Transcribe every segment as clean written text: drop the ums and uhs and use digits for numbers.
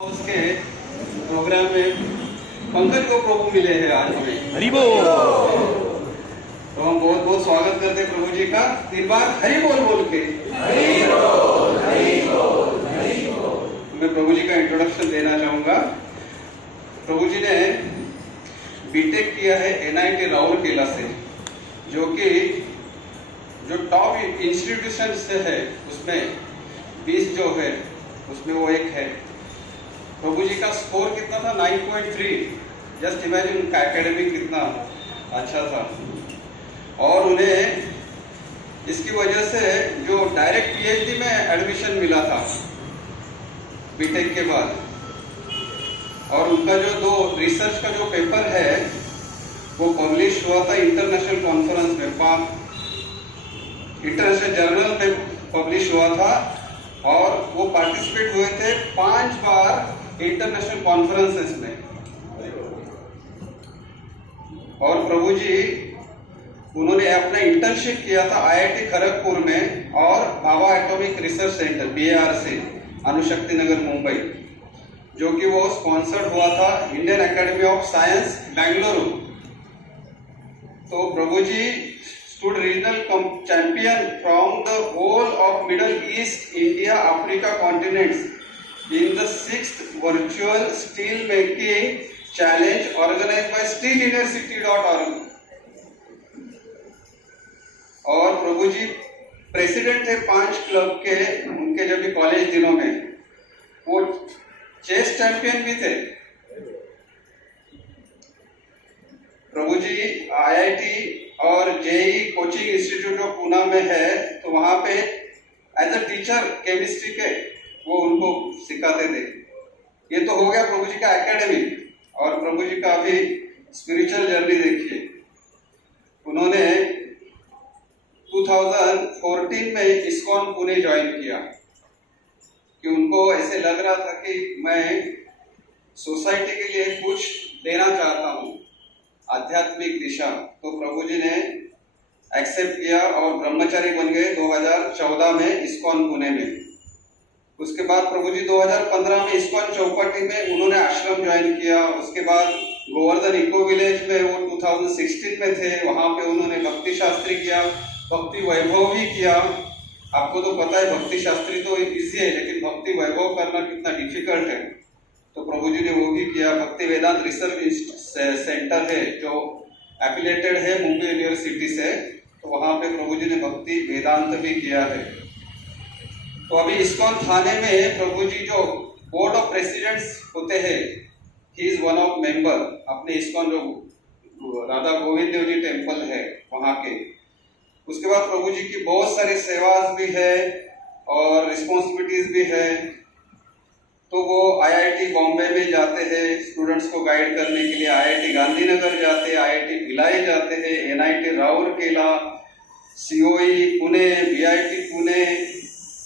उसके प्रोग्राम में पंकज को प्रभु मिले हैं आज हमें। हरि बोल। तो हम बहुत बहुत स्वागत करते हैं प्रभु जी का। 3 बार हरि बोल बोल के हरि बोल, हरि बोल, हरि बोल। मैं प्रभु जी का इंट्रोडक्शन देना चाहूंगा। प्रभु जी ने बीटेक किया है NIT राउरकेला से, जो टॉप इंस्टीट्यूशन से है, उसमें 20 जो है उसमें वो एक है। प्रभु जी का स्कोर कितना था? 9.3। जस्ट इमेजिन उनका एकेडमिक कितना अच्छा था। और उन्हें इसकी वजह से जो डायरेक्ट PhD में एडमिशन मिला था बीटेक के बाद। और उनका जो 2 रिसर्च का जो पेपर है वो पब्लिश हुआ था इंटरनेशनल कॉन्फ्रेंस में, इंटरनेशनल जर्नल में पब्लिश हुआ था। और वो पार्टिसिपेट हुए थे 5 बार इंटरनेशनल कॉन्फ्रेंसेस में। और प्रभु जी उन्होंने अपना इंटर्नशिप किया था IIT खड़गपुर में और Bhabha atomic research centre BAR से, अणुशक्ति नगर मुंबई, जो कि वो स्पॉन्सर्ड हुआ था Indian academy of science Bengaluru. तो प्रभु जी stood regional champion from the whole of Middle East, India, Africa continents in the 6th virtual steel making challenge organized by steeluniversity.org। और प्रभु जी president थे 5 club के, उनके जब भी कॉलेज दिनों में। वो चेस चैंपियन भी थे। प्रभु जी IIT और JEE coaching institute of Poona में है, तो वहां पे एज अ टीचर केमिस्ट्री के वो उनको सिखाते थे। ये तो हो गया प्रभु जी का एकेडमिक। और प्रभु जी का अभी स्पिरिचुअल जर्नी देखिए। उन्होंने 2014 में इस्कॉन पुणे ज्वाइन किया कि उनको ऐसे लग रहा था कि मैं सोसाइटी के लिए कुछ देना चाहता हूँ, आध्यात्मिक दिशा। तो प्रभु जी ने एक्सेप्ट किया और ब्रह्मचारी बन गए 2014 में इस्कॉन पुणे में। उसके बाद प्रभु जी 2015 में इस्कॉन चौपाटी में उन्होंने आश्रम ज्वाइन किया। उसके बाद गोवर्धन इको विलेज में वो 2016 में थे, वहां पे उन्होंने भक्ति शास्त्री किया, भक्ति वैभव भी किया। आपको तो पता है भक्ति शास्त्री तो इजी है, लेकिन भक्ति वैभव करना कितना डिफिकल्ट है। तो प्रभु जी ने वो भी किया। भक्ति वेदांत रिसर्च सेंटर है जो एफिलिएटेड है मुंबई यूनिवर्सिटी से, तो वहां पे प्रभु जी ने भक्ति वेदांत भी किया है। तो अभी इस्कॉन थाने में प्रभु जी जो बोर्ड ऑफ प्रेसिडेंट्स होते हैं, he is one of member. अपने इस्कॉन जो राधा गोविंद देव जी टेम्पल है वहां के। उसके बाद प्रभु जी की बहुत सारी सेवास भी है और रिस्पॉन्सिबिलिटीज भी है। तो वो IIT बॉम्बे में जाते हैं स्टूडेंट्स को गाइड करने के लिए, IIT गांधीनगर जाते हैं, IIT भिलाई जाते हैं, NIT Rourkela, COE Pune, VIT Pune,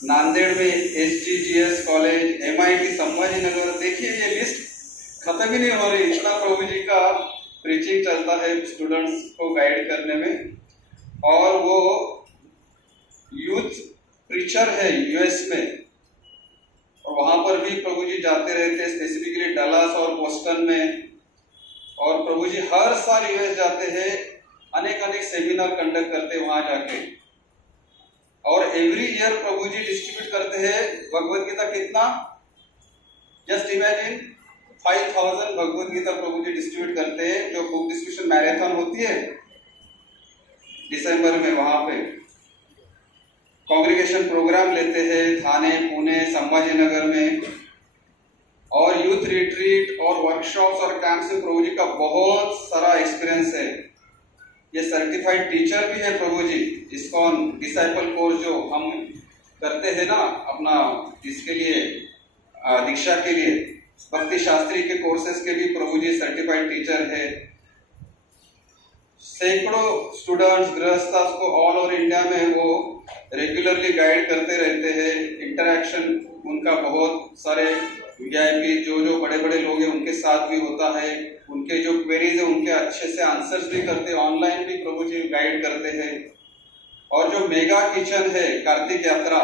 Nanded में SGGS कॉलेज, MIT संभाजीनगर। देखिए ये लिस्ट खत्म ही नहीं हो रही, इतना प्रभु जी का प्रीचिंग चलता है स्टूडेंट्स को गाइड करने में। और वो यूथ प्रीचर है US में, और वहां पर भी प्रभु जी जाते रहते हैं, स्पेसिफिकली डलास और बोस्टन में। और प्रभु जी हर साल US जाते हैं, अनेक सेमिनार कंडक्ट करते हैं वहां जाके। और एवरी ईयर प्रभु जी डिस्ट्रीब्यूट करते हैं भगवत गीता। कितना? जस्ट इमेजिन 5000 भगवत गीता प्रभु जी डिस्ट्रीब्यूट करते हैं। जो बुक डिस्ट्रीब्यूशन मैराथन होती है दिसंबर में, वहां पे कांग्रेगेशन प्रोग्राम लेते हैं थाने, पुणे, संभाजीनगर में। और यूथ रिट्रीट और वर्कशॉप्स और कैंप्स में प्रभु जी का बहुत सारा एक्सपीरियंस है। ये सर्टिफाइड टीचर भी है प्रभु जी। इस्कॉन डिसाइपल कोर्स जो हम करते हैं ना अपना, इसके लिए दीक्षा के लिए, भक्ति शास्त्री के कोर्सेज के भी प्रभु जी सर्टिफाइड टीचर है। सैकड़ों स्टूडेंट्स गृहस्थास को ऑल ओवर इंडिया में वो रेगुलरली गाइड करते रहते हैं। इंटरेक्शन उनका बहुत सारे VIP जो बड़े बड़े लोग हैं उनके साथ भी होता है। उनके जो क्वेरीज है उनके अच्छे से आंसर्स भी करते हैं, ऑनलाइन भी प्रभु जी गाइड करते हैं। और जो मेगा किचन है कार्तिक यात्रा,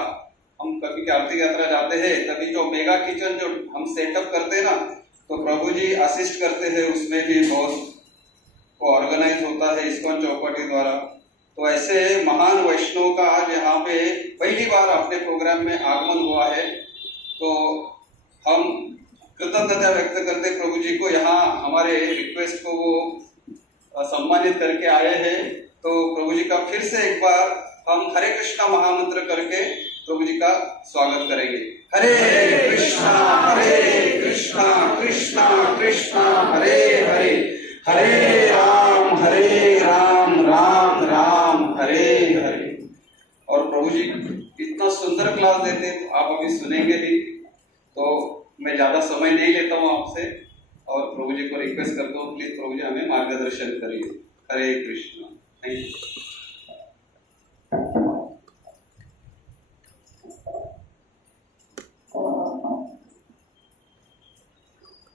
हम कभी कार्तिक यात्रा जाते हैं तभी जो मेगा किचन जो हम सेटअप करते हैं ना, तो प्रभु जी असिस्ट करते हैं उसमें भी बहुत, वो ऑर्गेनाइज होता है इस्कॉन चौपाटी द्वारा। तो ऐसे महान वैष्णव का आज यहाँ पे पहली बार अपने प्रोग्राम में आगमन हुआ है, तो हम कृतज्ञता व्यक्त करते प्रभु जी को, यहाँ हमारे रिक्वेस्ट को वो सम्मानित करके आए हैं। तो प्रभु जी का फिर से एक बार हम हरे कृष्णा महामंत्र करके प्रभु जी का स्वागत करेंगे। हरे कृष्णा कृष्णा कृष्णा हरे हरे, हरे राम राम राम हरे हरे। और प्रभु जी इतना सुंदर क्लास देते तो आप अभी सुनेंगे भी, तो मैं ज्यादा समय नहीं लेता हूँ आपसे और प्रभु जी को रिक्वेस्ट करता हूँ प्लीज प्रभु जी हमें मार्गदर्शन करिए। हरे कृष्णा। Thank you.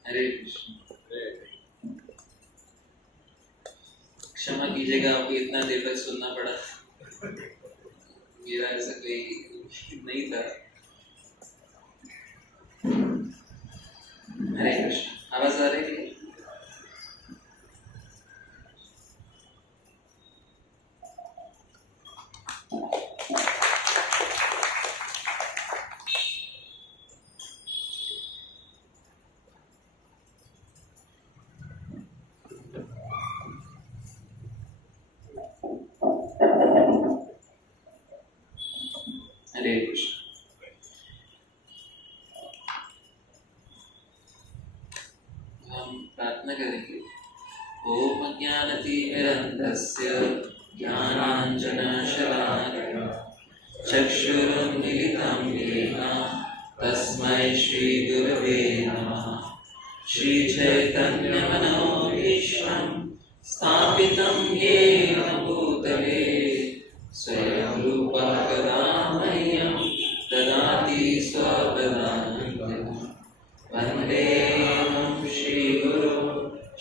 हरे कृष्ण। क्षमा कीजिएगा आपको इतना देर तक सुनना पड़ा, मेरा ऐसा कोई नहीं था। हरे कृष्ण। आवाज आ रही है? हरे कृष्ण। हम प्रार्थना करेंगे। ओम अज्ञानतिमिरन्धस्य ज्ञानाञ्जनशलाकया चक्षुरुन्मीलितं येन तस्मै श्रीगुरवे नमः। श्रीचैतन्यमनोभीष्टं स्थापितं येन भूतले स्वयं रूपः कदा मह्यं ददाति स्वपदान्तिकम्। वन्देऽहं श्रीगुरुं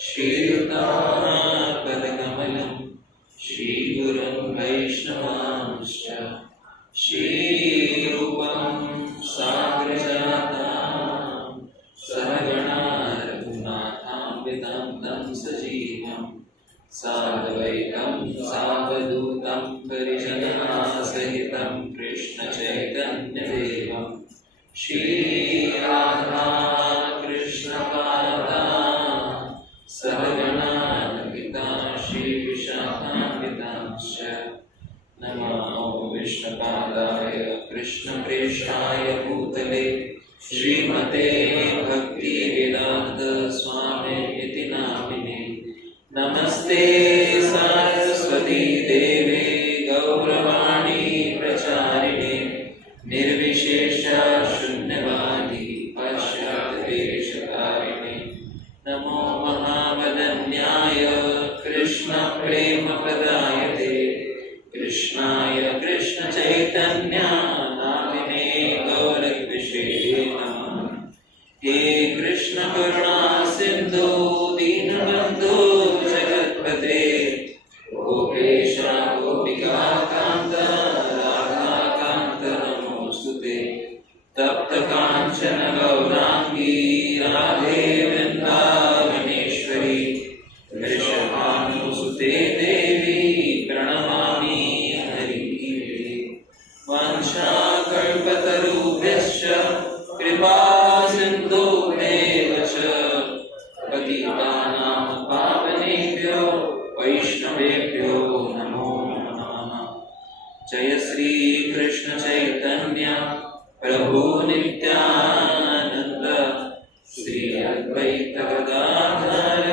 श्रीयुतापदकमलं श्रीगुरुं वैष्णवांश्च श्रीरूपं साग्रजातां सहगणा रघुनाथान्वितं तं सजीवं साद्वैतं सावधूतं परिजनसहितं कृष्णचैतन्यदेवं श्रीराधा कृष्णपादा सहगणा ललिता श्रीविशाखान्वितांश्च। नमो विष्णुपादाय कृष्णप्रेष्ठाय भूतले श्रीमते भक्तिवेदान्त स्वामिनिति नामिने। नमस्ते सरस्वती देवे गौरवाणी प्रचारिणे निर्विशेष शून्यवादी पश्चादेशकारिणे। नमो महावदन्याय कृष्ण प्रेम प्रदायते कृष्णाय कृष्ण चैतन्य नामिने गौरविषे नमः। हे कृष्ण करुणा सिंधु दीनबंधु जगत्पते गोपेश गोपिका कांत राधा कांत नमोस्तुते। तप्त कांचन गौरांगी राधे वृंदावनेश्वरी वृषभानुसुते देवी प्रणमामि हरिप्रिये। वाञ्छाकल्पतरुभ्यश्च कृपा सिन्धुभ्येव च पतितानां पावनेभ्यो वैष्णवेभ्यो नमो नमः। जय श्री कृष्ण चैतन्य प्रभु नित्यानंद श्री अद्वैत गदाधर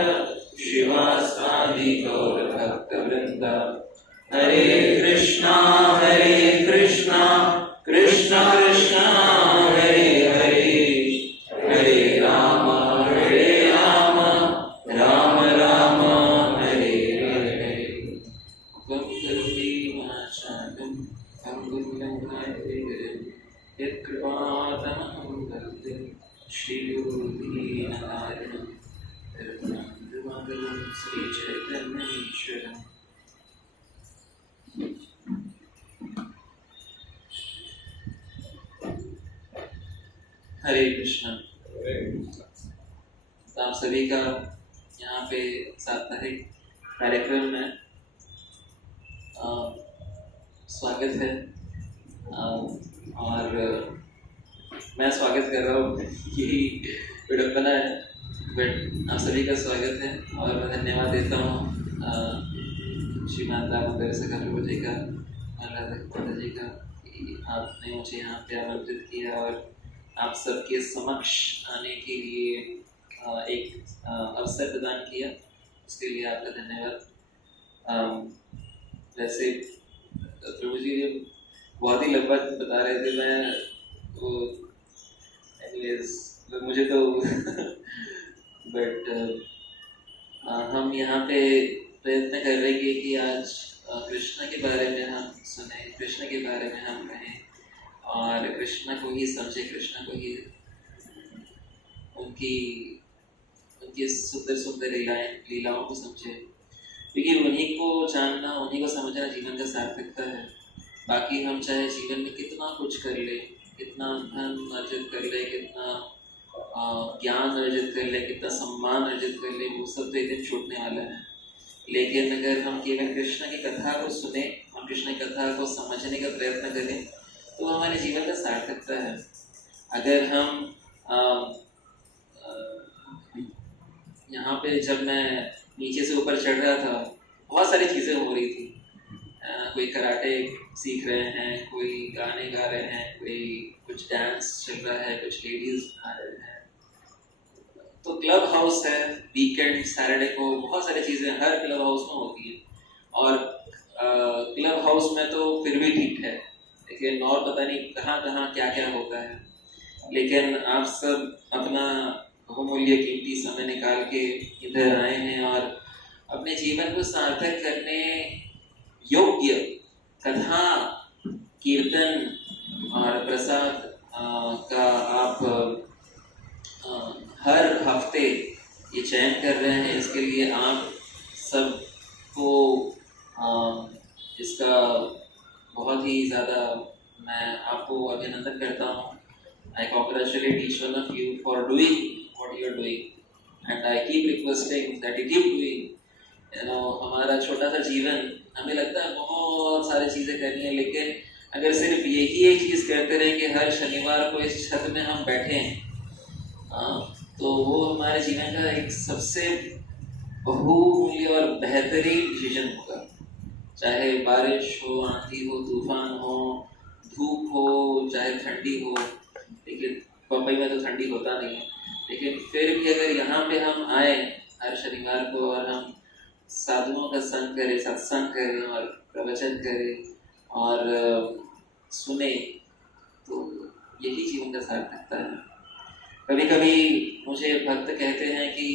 श्रीवासादि गौर भक्त वृंद। हरे कृष्णा कृष्ण कृष्ण हरे हरे, हरे राम राम राम हरे हरे। वक्रतुण्डमहाकाय यत्कृपातमहं वन्दे श्रीगुरुदीननारायणं हरे कृष्णा। तो आप सभी का यहाँ पे साप्ताहिक कार्यक्रम में स्वागत है। और मैं स्वागत कर रहा हूँ, यही विडम्बना है, बट आप सभी का स्वागत है। और मैं धन्यवाद देता हूँ श्रीमान दामोदर सखा जी का, राधा जी का, कि आपने मुझे यहाँ पे आमंत्रित किया और आप सबके समक्ष आने के लिए एक अवसर प्रदान किया, उसके लिए आपका धन्यवाद। वैसे प्रभु जी बहुत ही लंबा बता रहे थे, मैं वो एनीवेज मुझे तो बट हम यहाँ पे प्रयत्न कर रहे हैं कि आज कृष्ण के बारे में हम सुने, कृष्ण के बारे में हम कहें और कृष्ण को ही समझे, कृष्ण को ही उनकी सुंदर सुंदर लीलाओं को समझे, क्योंकि उन्हीं को जानना, उन्हीं को समझना जीवन का सार्थकता है। बाकी हम चाहे जीवन में कितना कुछ कर ले, कितना धन अर्जित कर ले, कितना ज्ञान अर्जित कर ले, कितना सम्मान अर्जित कर ले, वो सब तो एक दिन छूटने वाला है। लेकिन अगर हम केवल कृष्ण की कथा को सुने और कृष्ण की कथा को समझने का प्रयत्न करें तो हमारे जीवन का सार्थकता है। अगर हम यहाँ पे जब मैं नीचे से ऊपर चढ़ रहा था, बहुत सारी चीज़ें हो रही थी। कोई कराटे सीख रहे हैं, कोई गाने गा रहे हैं, कोई कुछ डांस चल रहा है, कुछ लेडीज आ रहे हैं। तो क्लब हाउस है, वीकेंड सैटरडे को बहुत सारी चीज़ें हर क्लब हाउस में होती है। और क्लब हाउस में तो फिर भी ठीक है, लेकिन और पता नहीं कहाँ कहाँ क्या क्या होता है। लेकिन आप सब अपना बहुमूल्य कीमती समय निकाल के इधर आए हैं और अपने जीवन को सार्थक करने योग्य कथा, कीर्तन और प्रसाद का आप हर हफ्ते ये चयन कर रहे हैं। इसके लिए आप सबको इसका बहुत ही ज़्यादा मैं आपको अभिनंदन करता हूँ। I congratulate each one of you for doing what you are doing, and I keep requesting that you keep doing. हमारा छोटा सा जीवन, हमें लगता है बहुत सारी चीज़ें करनी है, लेकिन अगर सिर्फ यही एक चीज़ करते रहे कि हर शनिवार को इस छत में हम बैठे हैं, तो वो हमारे जीवन का एक सबसे बहुमूल्य और बेहतरीन डिसीजन होगा। चाहे बारिश हो, आंधी हो, तूफान हो, धूप हो, चाहे ठंडी हो, लेकिन बम्बई में तो ठंडी होता नहीं है, लेकिन फिर भी अगर यहाँ पे हम आए हर शनिवार को और हम साधुओं का संग करें, सत्संग करें और प्रवचन करें और सुने, तो यही जीवन का सार्थकता है। कभी कभी मुझे भक्त कहते हैं कि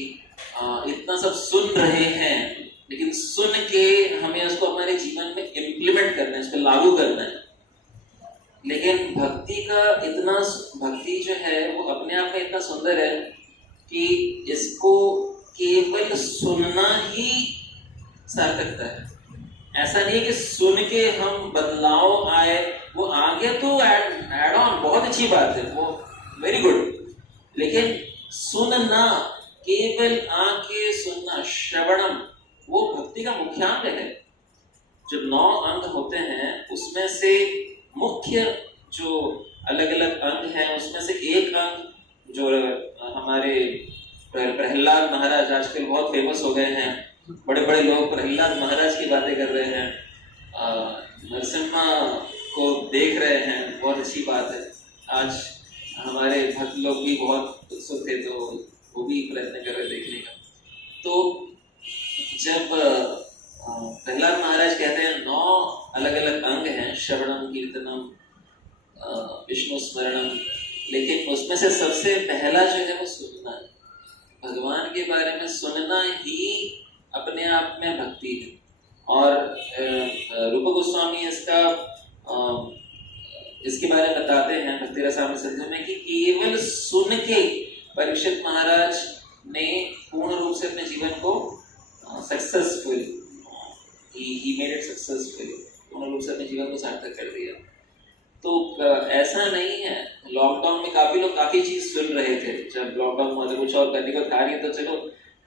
इतना सब सुन रहे हैं, लेकिन सुन के हमें उसको हमारे जीवन में इम्प्लीमेंट करना है, उसको लागू करना है। लेकिन भक्ति जो है वो अपने आप में इतना सुंदर है कि इसको केवल सुनना ही सार्थकता है। ऐसा नहीं है कि सुन के हम बदलाव आए, वो आगे तो ऐड ऑन बहुत अच्छी बात है, वो वेरी गुड, लेकिन सुनना, केवल आके सुनना, श्रवणम, वो भक्ति का मुख्यांग है। जब 9 अंग होते हैं उसमें से मुख्य जो अलग अलग अंग हैं उसमें से एक अंग जो हमारे प्रहलाद महाराज आजकल बहुत फेमस हो गए हैं, बड़े बड़े लोग प्रहलाद महाराज की बातें कर रहे हैं, नरसिम्हा को देख रहे हैं, बहुत अच्छी बात है। आज हमारे भक्त लोग भी बहुत उत्सुक थे, तो वो भी प्रयत्न कर रहे देखने का। तो जब प्रहलाद महाराज कहते हैं 9 अलग अलग अंग हैं, श्रवणम, कीर्तनम, विष्णु स्मरणम, लेकिन उसमें से सबसे पहला जो है वो सुनना है। भगवान के बारे में सुनना ही अपने आप में भक्ति है। और रूप गोस्वामी इसके बारे में बताते हैं भक्ति रसामृत सिंधु में कि केवल सुन के परीक्षित महाराज ने पूर्ण रूप से अपने जीवन को successful, he made it successful, पूर्ण रूप से अपने जीवन को सार्थक कर दिया। तो ऐसा नहीं है। लॉकडाउन में काफी लोग काफी चीज सुन रहे थे, जब लॉकडाउन हुआ तो कुछ और करने को था नहीं, तो चलो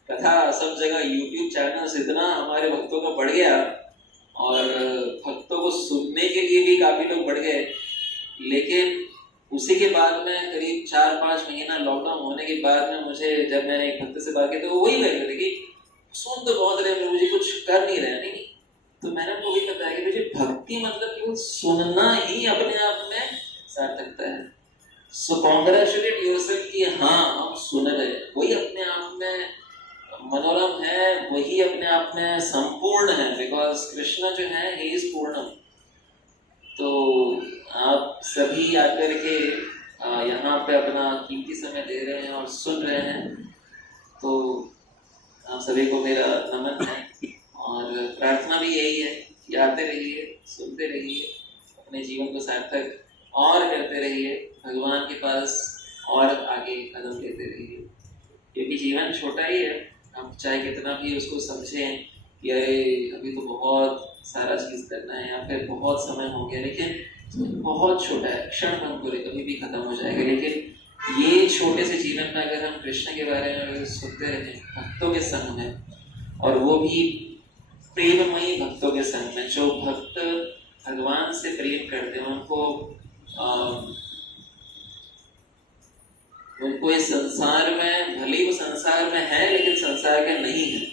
कथा सब जगह, यूट्यूब चैनल्स इतना हमारे भक्तों का बढ़ गया और भक्तों को सुनने के लिए भी काफी लोग बढ़ गए। लेकिन उसी के बाद में करीब 4-5 महीना लॉकडाउन होने के बाद में मुझे, जब मैंने एक भक्त से बात की तो वही लग रहा था कि सुन तो बहुत रहे, मुझे कुछ कर नहीं रहे नहीं। तो मैंने उनको वही बताया कि मुझे भक्ति मतलब केवल सुनना ही अपने आप में सार्थकता है। सो कॉन्ग्रेचुलेट योरसेल्फ कि हाँ हम सुन रहे, वही अपने आप में मनोरम है, वही अपने आप में संपूर्ण है। बिकॉज कृष्ण जो है ही इज पूर्णम। तो आप सभी आकर के यहाँ पे अपना कीमती समय दे रहे हैं और सुन रहे हैं, तो आप सभी को मेरा नमन है। और प्रार्थना भी यही है कि आते रहिए, सुनते रहिए, अपने जीवन को सार्थक और करते रहिए, भगवान के पास और आगे कदम लेते रहिए। क्योंकि जीवन छोटा ही है, हम चाहे कितना भी उसको समझें कि अरे अभी तो बहुत सारा चीज करना है या फिर बहुत समय हो गया, लेकिन बहुत छोटा है, क्षण भंग पूरे कभी भी खत्म हो जाएगा। लेकिन ये छोटे से जीवन में अगर हम कृष्ण के बारे में अगर सुनते रहें भक्तों के संग में, और वो भी प्रेममयी भक्तों के संग में, जो भक्त भगवान से प्रेम करते हैं, उनको इस संसार में, भले वो संसार में है लेकिन संसार के नहीं है,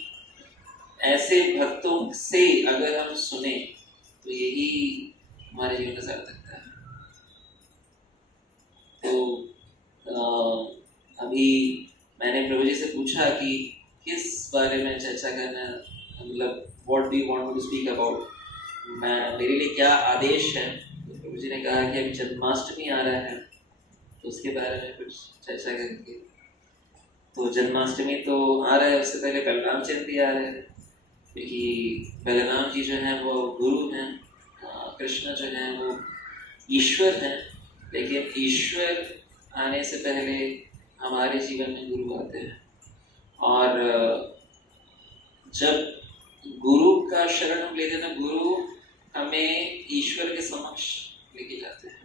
ऐसे भक्तों से अगर हम सुने तो यही हमारे जीवन का सार्थकता है। तो अभी मैंने प्रभु जी से पूछा कि किस बारे में चर्चा करना है, मतलब what do you want to speak about, मेरे लिए क्या आदेश है। तो प्रभु जी ने कहा कि अभी जन्माष्टमी आ रहा है तो उसके बारे में कुछ चर्चा करेंगे। तो जन्माष्टमी तो आ रहा है, उससे पहले बलराम जयंती आ रहा है, क्योंकि बलराम जी जो हैं वो गुरु हैं, कृष्ण जो हैं वो ईश्वर हैं, लेकिन ईश्वर आने से पहले हमारे जीवन में गुरु आते हैं। और जब गुरु का शरण हम लेते हैं तो गुरु हमें ईश्वर के समक्ष लेके जाते हैं।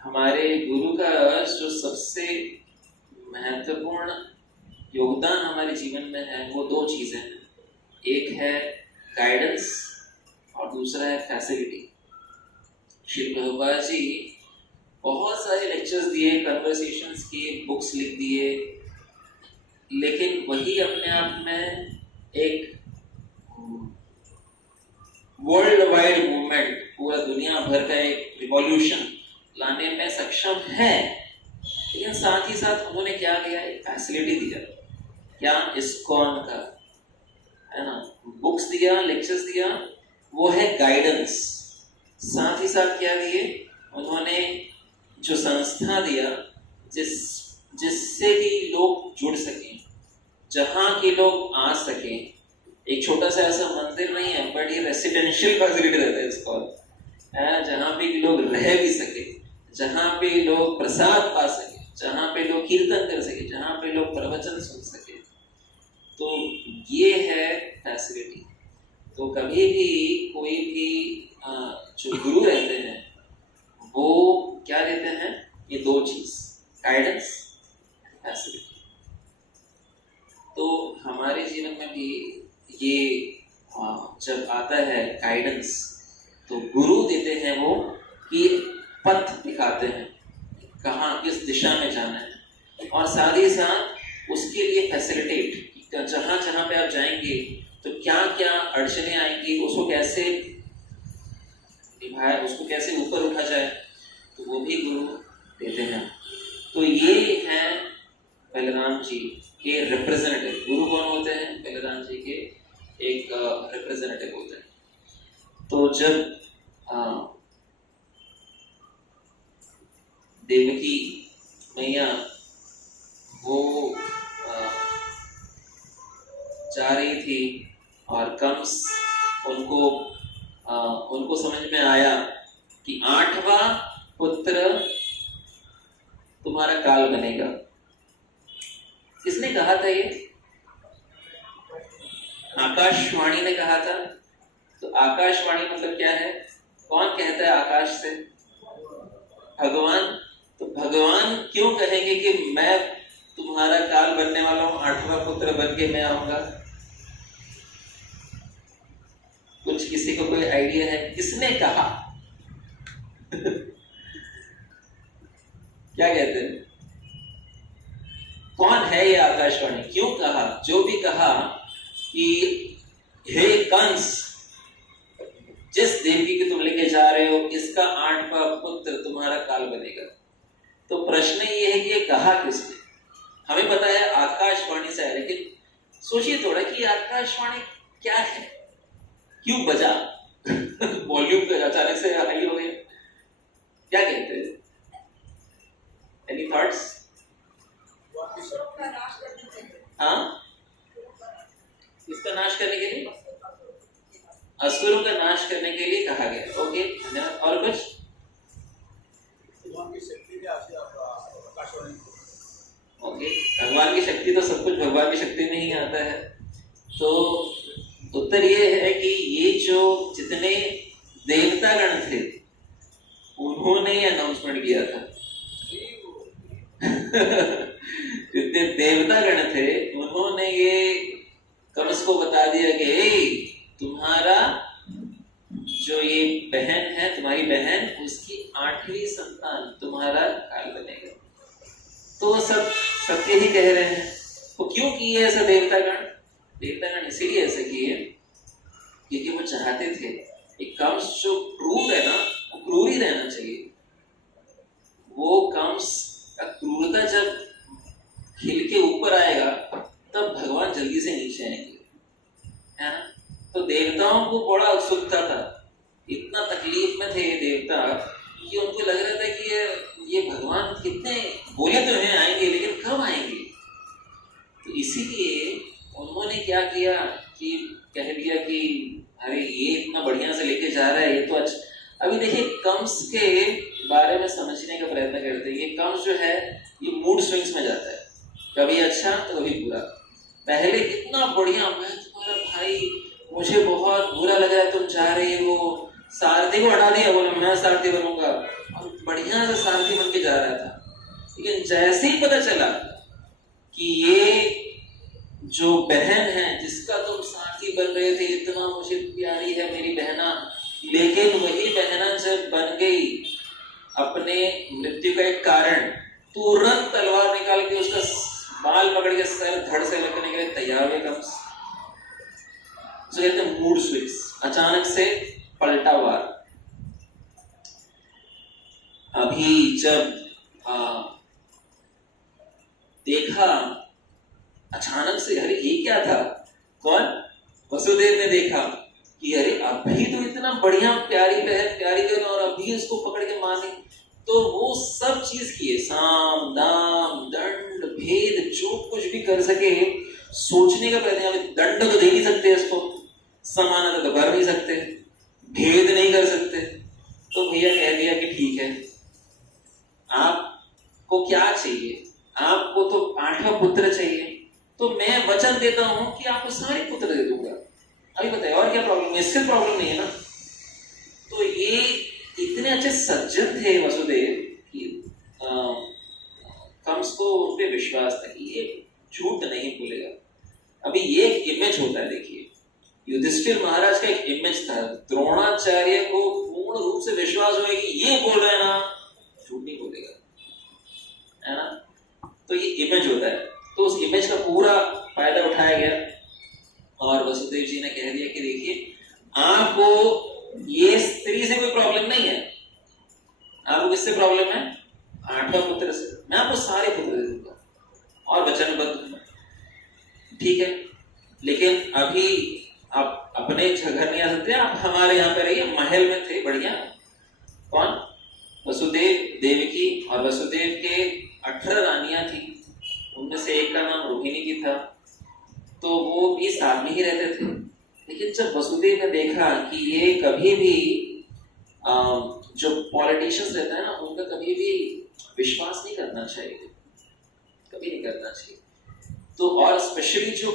हमारे गुरु का जो सबसे महत्वपूर्ण योगदान हमारे जीवन में है वो 2 चीजें हैं, एक है गाइडेंस और दूसरा है फैसिलिटी। श्री प्रभुपाद जी बहुत सारे लेक्चर्स दिए, कन्वर्सेशंस किए, बुक्स लिख दिए, लेकिन वही अपने आप में एक वर्ल्ड वाइड मूवमेंट, पूरा दुनिया भर का एक रिवॉल्यूशन लाने में सक्षम है। लेकिन साथ ही साथ उन्होंने क्या दिया, एक फैसिलिटी दिया, क्या, इस्कॉन का, है ना, बुक्स दिया, लेक्चर्स दिया, वो है गाइडेंस। साथ ही साथ क्या दिए उन्होंने, जो संस्था दिया जिससे कि लोग जुड़ सकें, जहाँ के लोग आ सकें। एक छोटा सा ऐसा मंदिर नहीं है, बट ये रेसिडेंशियल फैसिलिटी रहता है इसको, जहाँ पे लोग रह भी सके, जहाँ पे लोग प्रसाद पा सके, जहाँ पे लोग कीर्तन कर सके, जहाँ पे लोग प्रवचन सुन सके। तो ये है फैसिलिटी। तो कभी भी कोई भी जो गुरु रहते हैं वो क्या देते हैं, ये 2 चीज, गाइडेंस, फैसिलिटी। तो हमारे जीवन में भी ये जब आता है गाइडेंस, तो गुरु देते हैं वो कि पथ दिखाते हैं, कहाँ किस दिशा में जाना है, और साथ ही साथ उसके लिए फैसिलिटेट, जहाँ जहाँ पे आप जाएंगे तो क्या क्या अड़चने आएंगी, उसको कैसे निभाए, उसको कैसे ऊपर उठा जाए, तो वो भी गुरु देते हैं। तो ये है बलराम जी के रिप्रेजेंटेटिव। गुरु कौन होते हैं, बलराम जी के एक रिप्रेजेंटेटिव होते हैं। तो जब देवकी मैया वो जा रही थी और कंस उनको समझ में आया कि 8वां पुत्र तुम्हारा काल बनेगा। किसने कहा था ये? आकाशवाणी ने कहा था। तो आकाशवाणी मतलब क्या है? कौन कहता है आकाश से? भगवान। तो भगवान क्यों कहेंगे कि मैं तुम्हारा काल बनने वाला हूं, 8वां पुत्र बन के मैं आऊंगा? कुछ किसी को कोई आइडिया है किसने कहा? क्या कहते हैं? कौन है ये आकाशवाणी? क्यों कहा? जो भी कहा कि हे कंस, जिस देवी को तुम लेके जा रहे हो इसका 8वां पुत्र तुम्हारा काल बनेगा। तो प्रश्न ये है कि ये कहा किसने? हमें पता है आकाशवाणी से है, लेकिन सोचिए थोड़ा कि आकाशवाणी क्या है, क्यों बजा? वॉल्यूम का अचानक से हाई हो गया, क्या कहते हैं? Any thoughts? हाँ, किसका नाश करने के लिए? असुरों का नाश करने के लिए कहा गया। ओके, और कुछ? ओके, भगवान की शक्ति तो सब कुछ भगवान की शक्ति में ही आता है। तो उत्तर ये है कि ये जो जितने देवतागण थे उन्होंने ये अनाउंसमेंट किया था। जितने देवतागण थे उन्होंने ये कंस को बता दिया कि तुम्हारा जो ये बहन है, तुम्हारी बहन, उसकी 8वीं संतान तुम्हारा काल बनेगा। तो सब सत्य ही कह रहे हैं। वो क्यों किए ऐसा देवतागण? देवतागण इसीलिए ऐसे किए क्योंकि वो चाहते थे कि कंस जो क्रूर है ना, वो क्रूर ही रहना चाहिए। वो कंस का क्रूरता जब खिल के ऊपर आएगा तब भगवान जल्दी से नीचे आएंगे, है ना? तो देवताओं को बड़ा उत्सुकता था, इतना तकलीफ में थे ये देवता कि उनको लग रहा था कि ये भगवान कितने बोले तो हैं आएंगे, लेकिन कब आएंगे? तो इसीलिए उन्होंने क्या किया कि कह दिया कि अरे ये इतना बढ़िया से लेके जा रहा है, ये तो अच्छा। अभी देखिए कंस के बारे में समझने का प्रयत्न करते हैं। ये कंस जो है ये मूड स्विंग्स में जाता है, कभी अच्छा तो कभी बुरा। पहले कितना बढ़िया, मैं तुम्हारा भाई, मुझे बहुत बुरा लग रहा है तुम जा रही हो, सारथी को हटा दिया, बोला मैं सारथी बनूंगा, और बढ़िया से सारथी बन के जा रहा था। लेकिन जैसे ही पता चला कि ये जो बहन है जिसका तुम सारथी बन रहे थे, इतना मुझे प्यारी है मेरी बहना, लेकिन वही बहना जब बन गई अपने मृत्यु का एक कारण, तुरंत तलवार निकाल के उसका बाल पकड़ के सर धड़ से लगने के लिए तैयार हुए कंस। तो कहते हैं मूड स्विंग्स, अचानक से पलटावार। अभी जब देखा अचानक से, अरे ये क्या था? कौन? वसुदेव ने देखा कि अरे अभी तो इतना बढ़िया प्यारी बहन और अभी उसको पकड़ के मारे। तो वो सब चीज किए, साम दाम दंड भेद, जो कुछ भी कर सके सोचने का प्रयत्न। दंड तो दे नहीं सकते इसको, समानता तो कर नहीं सकते, भेद नहीं कर सकते। तो भैया कह दिया कि ठीक है, आपको क्या चाहिए? आपको तो 8वां पुत्र चाहिए, तो मैं वचन देता हूं कि आपको सारे पुत्र दे दूंगा। अभी बताइए और क्या प्रॉब्लम है? इससे प्रॉब्लम नहीं है ना। तो ये इतने अच्छे सज्जन थे वसुदेव कि कंस को उन पे विश्वास था कि ये झूठ नहीं बोलेगा। अभी ये एक इमेज होता है, देखिए युधिष्ठिर महाराज का एक इमेज था, द्रोणाचार्य को पूर्ण रूप से विश्वास हुआ कि ये बोल रहा है ना, झूठ नहीं बोलेगा, है ना? तो ये इमेज होता है। तो उस इमेज का पूरा फायदा उठाया गया और वसुदेव जी ने कह दिया कि देखिए आपको ये स्त्री से कोई प्रॉब्लम नहीं है, आपको किससे प्रॉब्लम है? 8वां पुत्र से। मैं आपको सारे पुत्र दे दूंगा और वचनबद्ध, ठीक है, लेकिन अभी आप अपने घर नहीं आ सकते, आप हमारे यहाँ पे रहिए। महल में थे बढ़िया, कौन? वसुदेव, देवकी और वसुदेव के 18 रानियां थी, उनमें से एक का नाम रोहिणी भी था। तो वो भी साथ में ही रहते थे। लेकिन जब वसुदेव ने देखा कि ये कभी भी जो पॉलिटिशियंस रहता है ना, उनका कभी भी विश्वास नहीं करना चाहिए, कभी नहीं करना चाहिए। तो और स्पेशली जो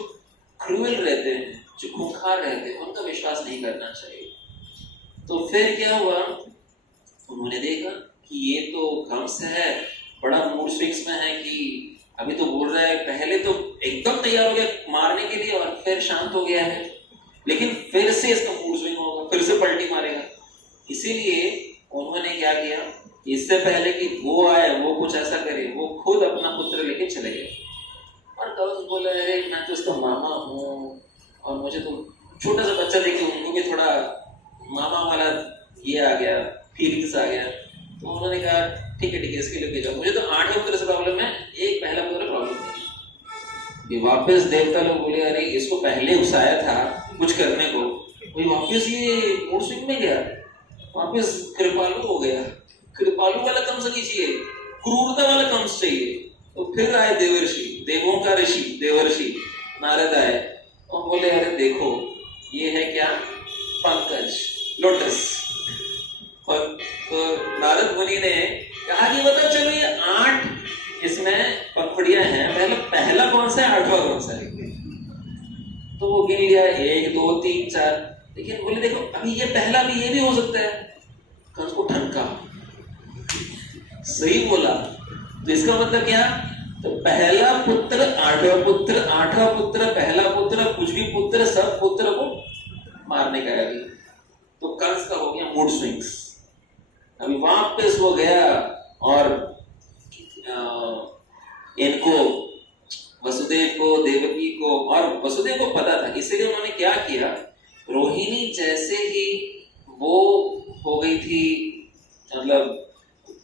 क्रूएल रहते हैं, जो खूंखार रहते हैं, उनका विश्वास नहीं करना चाहिए। तो फिर क्या हुआ, उन्होंने देखा कि ये तो कंस है, बड़ा मूड स्विंग्स में है कि अभी तो बोल रहा है, पहले तो एकदम तैयार हो गया मारने के लिए और फिर शांत हो गया है, लेकिन फिर से इसका मूड स्विंग होगा, फिर से पलटी मारेगा। इसीलिए उन्होंने क्या किया, इससे पहले कि वो आए, वो कुछ ऐसा करे, वो खुद अपना पुत्र लेके चले गए। और कंस बोला, अरे मैं तो इसका मामा हूँ और मुझे तो छोटा सा बच्चा देखे उनको भी थोड़ा मामा वाला ये आ गया, फीलिंग्स आ गया। तो उन्होंने कहा ठीक है इसके लिए जाओ, मुझे तो 8 पुत्र से प्रॉब्लम है, एक पहला पुत्र प्रॉब्लम नहीं। वापस देवता लोग बोले, अरे इसको पहले उकसाया था कुछ करने को, वही वापस ये मूड स्विंग में गया, वापस कृपालु हो गया। कृपालु वाला कंस नहीं चाहिए, क्रूरता वाला कंस चाहिए। तो फिर आए देवर्षि, देवों का ऋषि देवर्षि नारद आए और बोले, अरे देखो ये है क्या, पंकज, लोटस। और तो नारद मुनि ने कहा कि बता चलो ये 8 इसमें पंखुड़ियां हैं, पहला कौन सा है, 8वां कौन सा है। तो वो गिन लिया 1 2 3 4, लेकिन बोले देखो अभी ये पहला भी ये भी हो सकता है। कंस को ठनका, सही बोला। तो इसका मतलब क्या, तो पहला पुत्र 8वां पुत्र, 8वां पुत्र पहला पुत्र, कुछ भी पुत्र, सब पुत्र को मारने का है अभी। तो कंस का हो गया मूड स्विंग्स। अभी वापस वो गया और इनको वसुदेव को, देवकी को, और वसुदेव को पता था, इसलिए उन्होंने क्या किया, रोहिणी जैसे ही वो हो गई थी, मतलब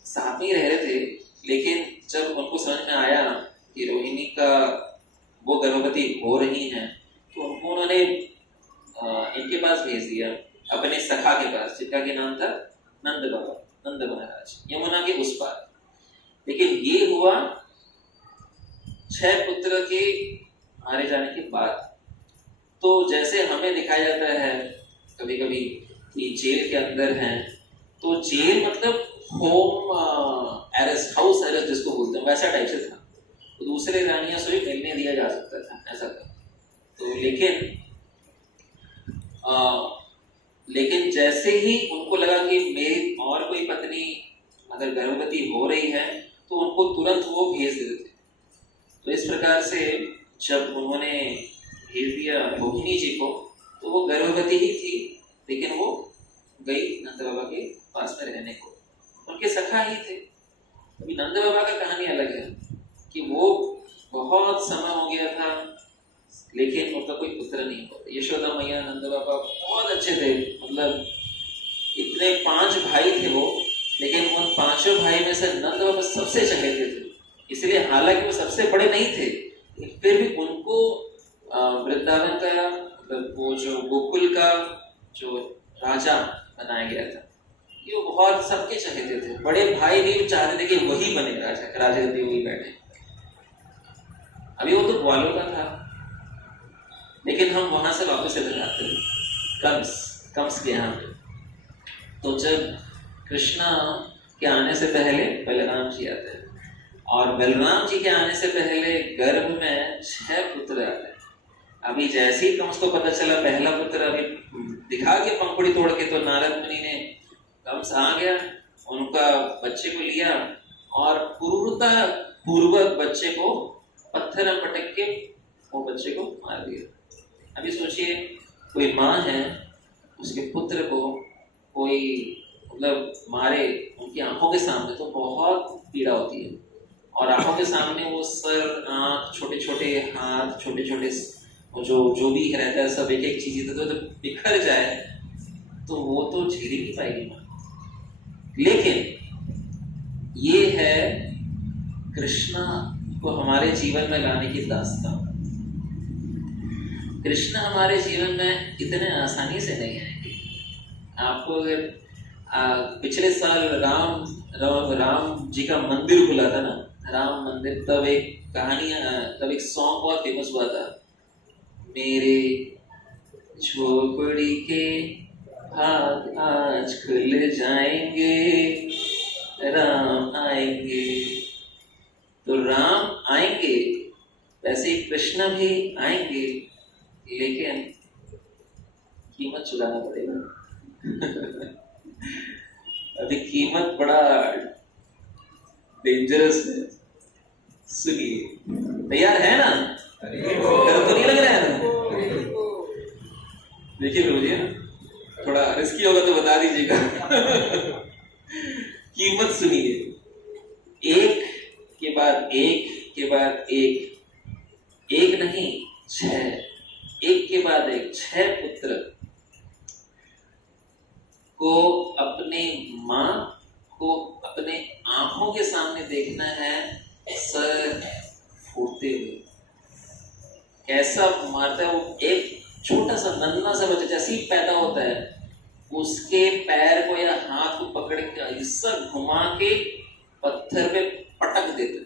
साथ में ही रह रहे थे, लेकिन जब उनको समझ में आया कि रोहिणी का वो गर्भवती हो रही हैं, तो उन्होंने इनके पास भेज दिया, अपने सखा के पास, जिनका के नाम था नंद बाबा, नंद महाराज, यमुना के उस पार। लेकिन ये हुआ 6 पुत्र के मारे जाने के बाद। तो जैसे हमें दिखाया जाता है कभी कभी कि जेल के अंदर हैं, तो जेल मतलब होम अरेस्ट, हाउस अरेस्ट जिसको बोलते हैं, वैसा टाइप से था। तो दूसरे रानियों से भी मिलने दिया जा सकता था, ऐसा था। तो लेकिन जैसे ही उनको लगा कि मेरी और कोई पत्नी अगर गर्भवती हो रही है, तो उनको तुरंत वो भेज देते थे। तो इस प्रकार से जब उन्होंने भेज दिया रोहिणी जी को, तो वो गर्भवती ही थी, लेकिन वो गई नंद बाबा के पास में रहने को, उनके सखा ही थे। अभी नंद बाबा का कहानी अलग है कि वो बहुत समय हो गया था, लेकिन उनका कोई पुत्र नहीं हुआ। यशोदा मैया, नंद बाबा बहुत अच्छे थे, मतलब इतने 5 भाई थे वो, लेकिन उन 5 भाई में से नंद बाबा सबसे चहेते थे। इसलिए हालांकि वो सबसे बड़े नहीं थे, फिर भी उनको वृंदावन का, वो जो गोकुल का जो राजा बनाया गया था, ये वो बहुत सबके चहेते थे। बड़े भाई भी चाहते थे कि वही बने राजा, राजा गद्दी वही बैठे। अभी वो तो ग्वालों का था, लेकिन हम वहां से वापस इधर आते हैं कंस के यहाँ पे। तो जब कृष्णा के आने से पहले बलराम जी आते हैं, और बलराम जी के आने से पहले गर्भ में 6 पुत्र आते हैं। अभी जैसे ही कंस को पता चला पहला पुत्र अभी दिखा के पंखुड़ी तोड़ के, तो नारद मुनि ने, कंस आ गया, उनका बच्चे को लिया और क्रूरता पूर्वक बच्चे को पत्थर में पटक के वो बच्चे को मार दिया। अभी सोचिए, कोई माँ है, उसके पुत्र को कोई मतलब मारे उनकी आंखों के सामने, तो बहुत पीड़ा होती है। और आंखों के सामने वो सर, आंख, छोटे छोटे हाथ, छोटे छोटे जो भी रहता है, सब एक एक चीज तो बिखर जाए, तो वो तो झेल ही नहीं पाएगी माँ। लेकिन ये है कृष्णा को हमारे जीवन में लाने की दास्तान। कृष्ण हमारे जीवन में इतने आसानी से नहीं आएंगे। आपको अगर पिछले साल राम जी का मंदिर खुला था ना, राम मंदिर, तब एक कहानी, तब एक सॉन्ग बहुत फेमस हुआ था, मेरे झोपड़ी के भाग आज खुल जाएंगे, राम आएंगे। तो राम आएंगे, वैसे ही कृष्ण भी आएंगे, लेकिन कीमत चुकाना पड़ेगा। अभी कीमत बड़ा डेंजरस है। सुनिए, तैयार है ना? डर तो नहीं लग रहा है ना? देखिए प्रभु जी, थोड़ा रिस्की होगा तो बता दीजिएगा। कीमत सुनिए, एक के बाद एक के बाद एक नहीं 6, एक के बाद एक 6 पुत्र को अपने मां को अपने आंखों के सामने देखना है, सर फूटते हुए। कैसा मारता है वो, एक छोटा सा नन्हा सा बच्चा जैसे ही पैदा होता है उसके पैर को या हाथ को पकड़ के हिस्सा घुमा के पत्थर पे पटक देते,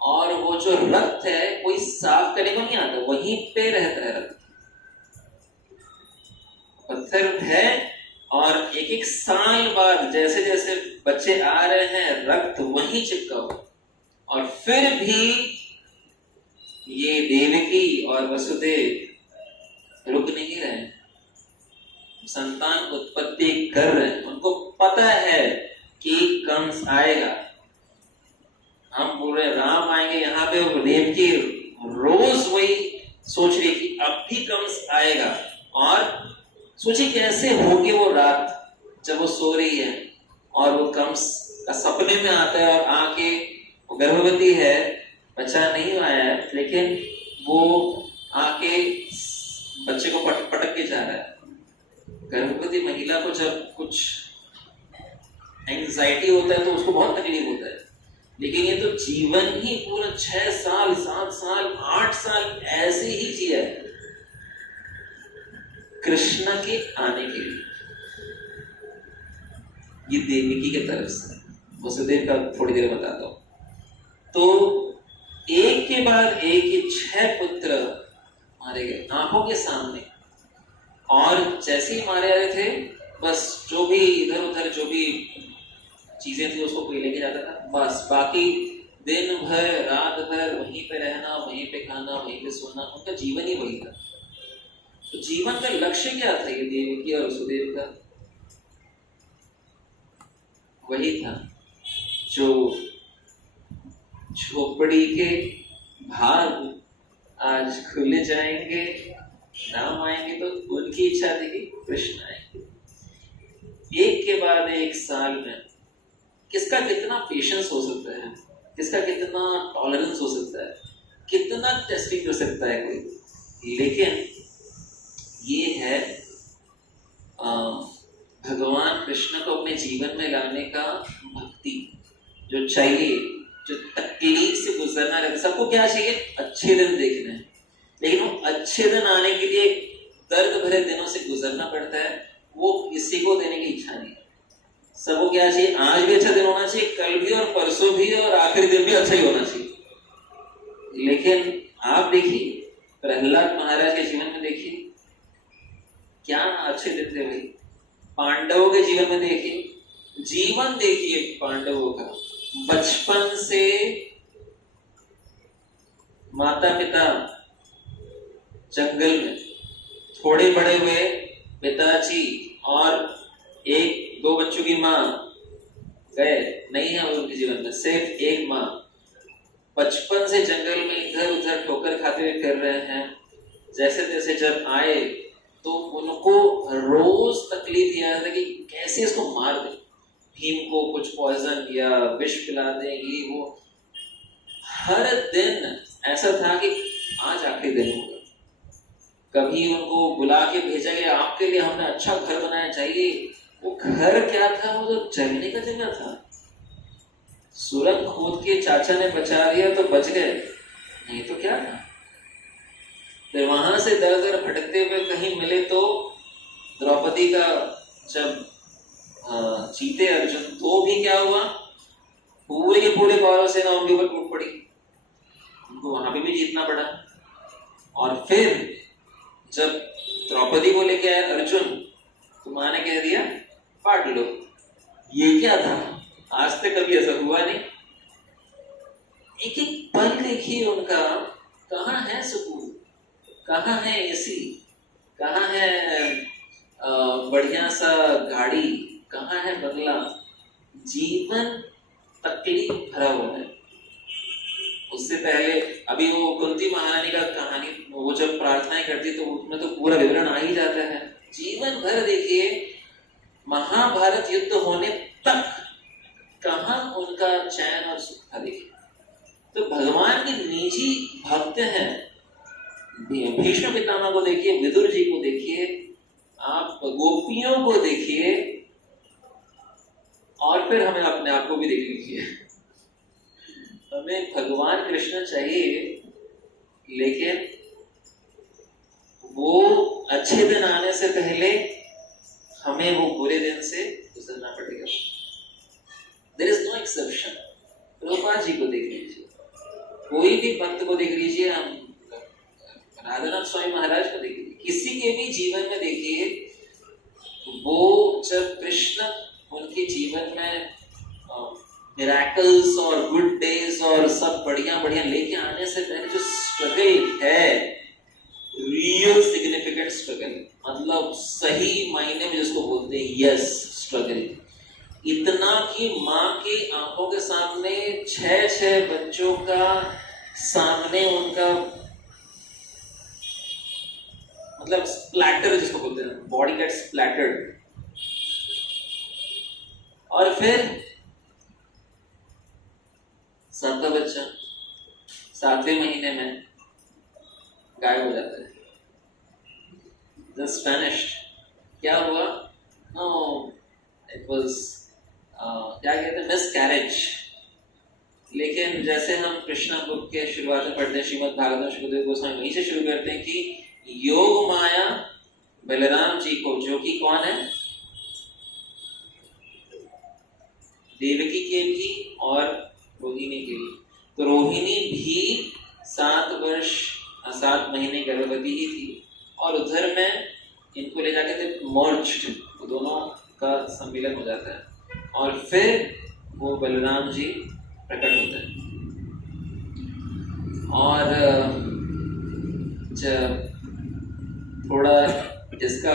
और वो जो रक्त है कोई साफ करने को नहीं आता, वहीं पे रहता है रक्त। पत्थर है, और एक एक साल बाद जैसे जैसे बच्चे आ रहे हैं रक्त वहीं चिपका हुआ, और फिर भी ये देवकी और वसुदेव रुक नहीं रहे, संतान उत्पत्ति कर रहे हैं। उनको पता है कि कंस आएगा, हम पूरे राम आएंगे यहाँ पे, और देवकी रोज वही सोच रही कि अब भी कंस आएगा। और सोचिए कैसे होगी वो रात जब वो सो रही है और वो कंस का सपने में आता है, और आके वो गर्भवती है, बच्चा नहीं आया है, लेकिन वो आके बच्चे को पटक के जा रहा है। गर्भवती महिला को जब कुछ एंजाइटी होता है तो उसको बहुत तकलीफ होता है, लेकिन ये तो जीवन ही पूरा 6 साल 7 साल 8 साल ऐसे ही जिया है कृष्ण के आने के लिए। ये देवकी के तरफ से, वसुदेव का थोड़ी देर बताता हूं। तो एक के बाद एक ही 6 पुत्र मारे गए आंखों के सामने, और जैसे ही मारे रहे थे बस जो भी इधर उधर जो भी चीजें थी उसको कोई लेके जाता था, बस बाकी दिन भर रात भर वहीं पे रहना, वहीं पे खाना, वहीं पे सोना, उनका जीवन ही वही था। तो जीवन का लक्ष्य क्या था ये देवकी और वसुदेव का? वही था जो झोपड़ी के भाग आज खुले जाएंगे, राम आएंगे, तो उनकी इच्छा थी कि कृष्ण आएंगे। एक के बाद एक साल में किसका कितना पेशेंस हो सकता है, किसका कितना टॉलरेंस हो सकता है, कितना टेस्टिंग कर सकता है कोई। लेकिन ये है भगवान कृष्ण को अपने जीवन में लाने का भक्ति जो चाहिए, जो तकलीफ से गुजरना रहता। सबको क्या चाहिए? अच्छे दिन देखने, लेकिन वो अच्छे दिन आने के लिए दर्द भरे दिनों से गुजरना पड़ता है, वो किसी को देने की इच्छा नहीं है। सबको क्या चाहिए? आज भी अच्छा दिन होना चाहिए, कल भी और परसों भी, और आखिरी दिन भी अच्छा ही होना चाहिए। लेकिन आप देखिए प्रहलाद महाराज के जीवन में देखिए क्या अच्छे दिन थे भाई। पांडवों के जीवन में देखिए, जीवन देखिए पांडवों का, बचपन से माता पिता जंगल में, थोड़े बड़े हुए पिताजी और 1-2 बच्चों की माँ गए, नहीं है उनके जीवन में, सिर्फ एक माँ। बचपन से जंगल में इधर उधर ठोकर खाते हुए फिर रहे हैं। जैसे तैसे जब आए तो उनको रोज तकलीफ दिया था कि कैसे इसको मार दे, भीम को कुछ पॉइजन दिया, विष पिला दे, ये वो। हर दिन ऐसा था कि आज आखिरी दिन होगा। कभी उनको बुला के भेजा गया, आपके लिए हमने अच्छा घर बनाया चाहिए। वो घर क्या था? वो तो जलने का जगह था। सुरंग खोद के चाचा ने बचा दिया तो बच गए, नहीं तो क्या था। फिर वहां से दर दर भटकते हुए कहीं मिले तो द्रौपदी का जब जीते अर्जुन, तो भी क्या हुआ? पूरे के पूरे कौरव सेना उनके ऊपर टूट पड़ी, उनको वहां पे भी जीतना पड़ा। और फिर जब द्रौपदी को लेके आया अर्जुन, तो मां ने कह दिया फाड़ लो। ये क्या था? आज तक कभी ऐसा हुआ नहीं। एक एक पल देखिए उनका, कहाँ है सुकून, कहाँ है एसी, कहाँ है बढ़िया सा गाड़ी, कहाँ है बंगला, जीवन तकलीफ भरा हुआ है। उससे पहले अभी वो कुंती महारानी का कहानी, वो जब प्रार्थनाएं करती तो उसमें तो पूरा विवरण आ ही जाता है। जीवन भर देखिए, महाभारत युद्ध होने तक कहाँ उनका चैन और सुख था। देखिए, तो भगवान के निजी भक्त हैं। भीष्म पितामह को देखिए, विदुर जी को देखिए, आप गोपियों को देखिए, और फिर हमें अपने आप को भी देख लीजिए। हमें भगवान कृष्ण चाहिए, लेकिन वो अच्छे दिन आने से पहले हमें वो बुरे दिन से गुजरना पड़ेगा। There is no exception. Prabhupada ji को देख लीजिए, कोई भी भक्त को देख लीजिए, हम राधानाथ स्वामी महाराज को देख लीजिए, किसी के भी जीवन में देखिए, वो जब कृष्ण उनके जीवन में मिराकल्स और गुड डेज और सब बढ़िया बढ़िया लेके आने से पहले जो स्ट्रगल है, रियल सिग्निफिकेंट स्ट्रगल, मतलब सही मायने में जिसको बोलते हैं यस स्ट्रगल, इतना कि माँ की आंखों के सामने 6 बच्चों का सामने उनका मतलब स्प्लैटर जिसको बोलते हैं, बॉडी गेट स्प्लैटर्ड, और फिर 7वां बच्चा 7वें महीने में गायब हो जाता है, जस्ट वैनिश्ड। क्या हुआ? नो, इट वाज क्या कहते हैं, मिसकैरेज। लेकिन जैसे हम कृष्णा बुक के शुरुआत में पढ़ते हैं, श्रीमद् भागवतम शुकदेव गोस्वामी वहीं से शुरू करते हैं कि योग माया बलराम जी को, जो कि कौन है, देवकी के भी और रोहिणी के भी, तो रोहिणी भी 7 महीने गर्भवती ही थी, और उधर में इनको ले जाके मर्ज्ड, तो दोनों का सम्मिलन हो जाता है, और फिर वो बलराम जी प्रकट होते हैं। और जब थोड़ा इसका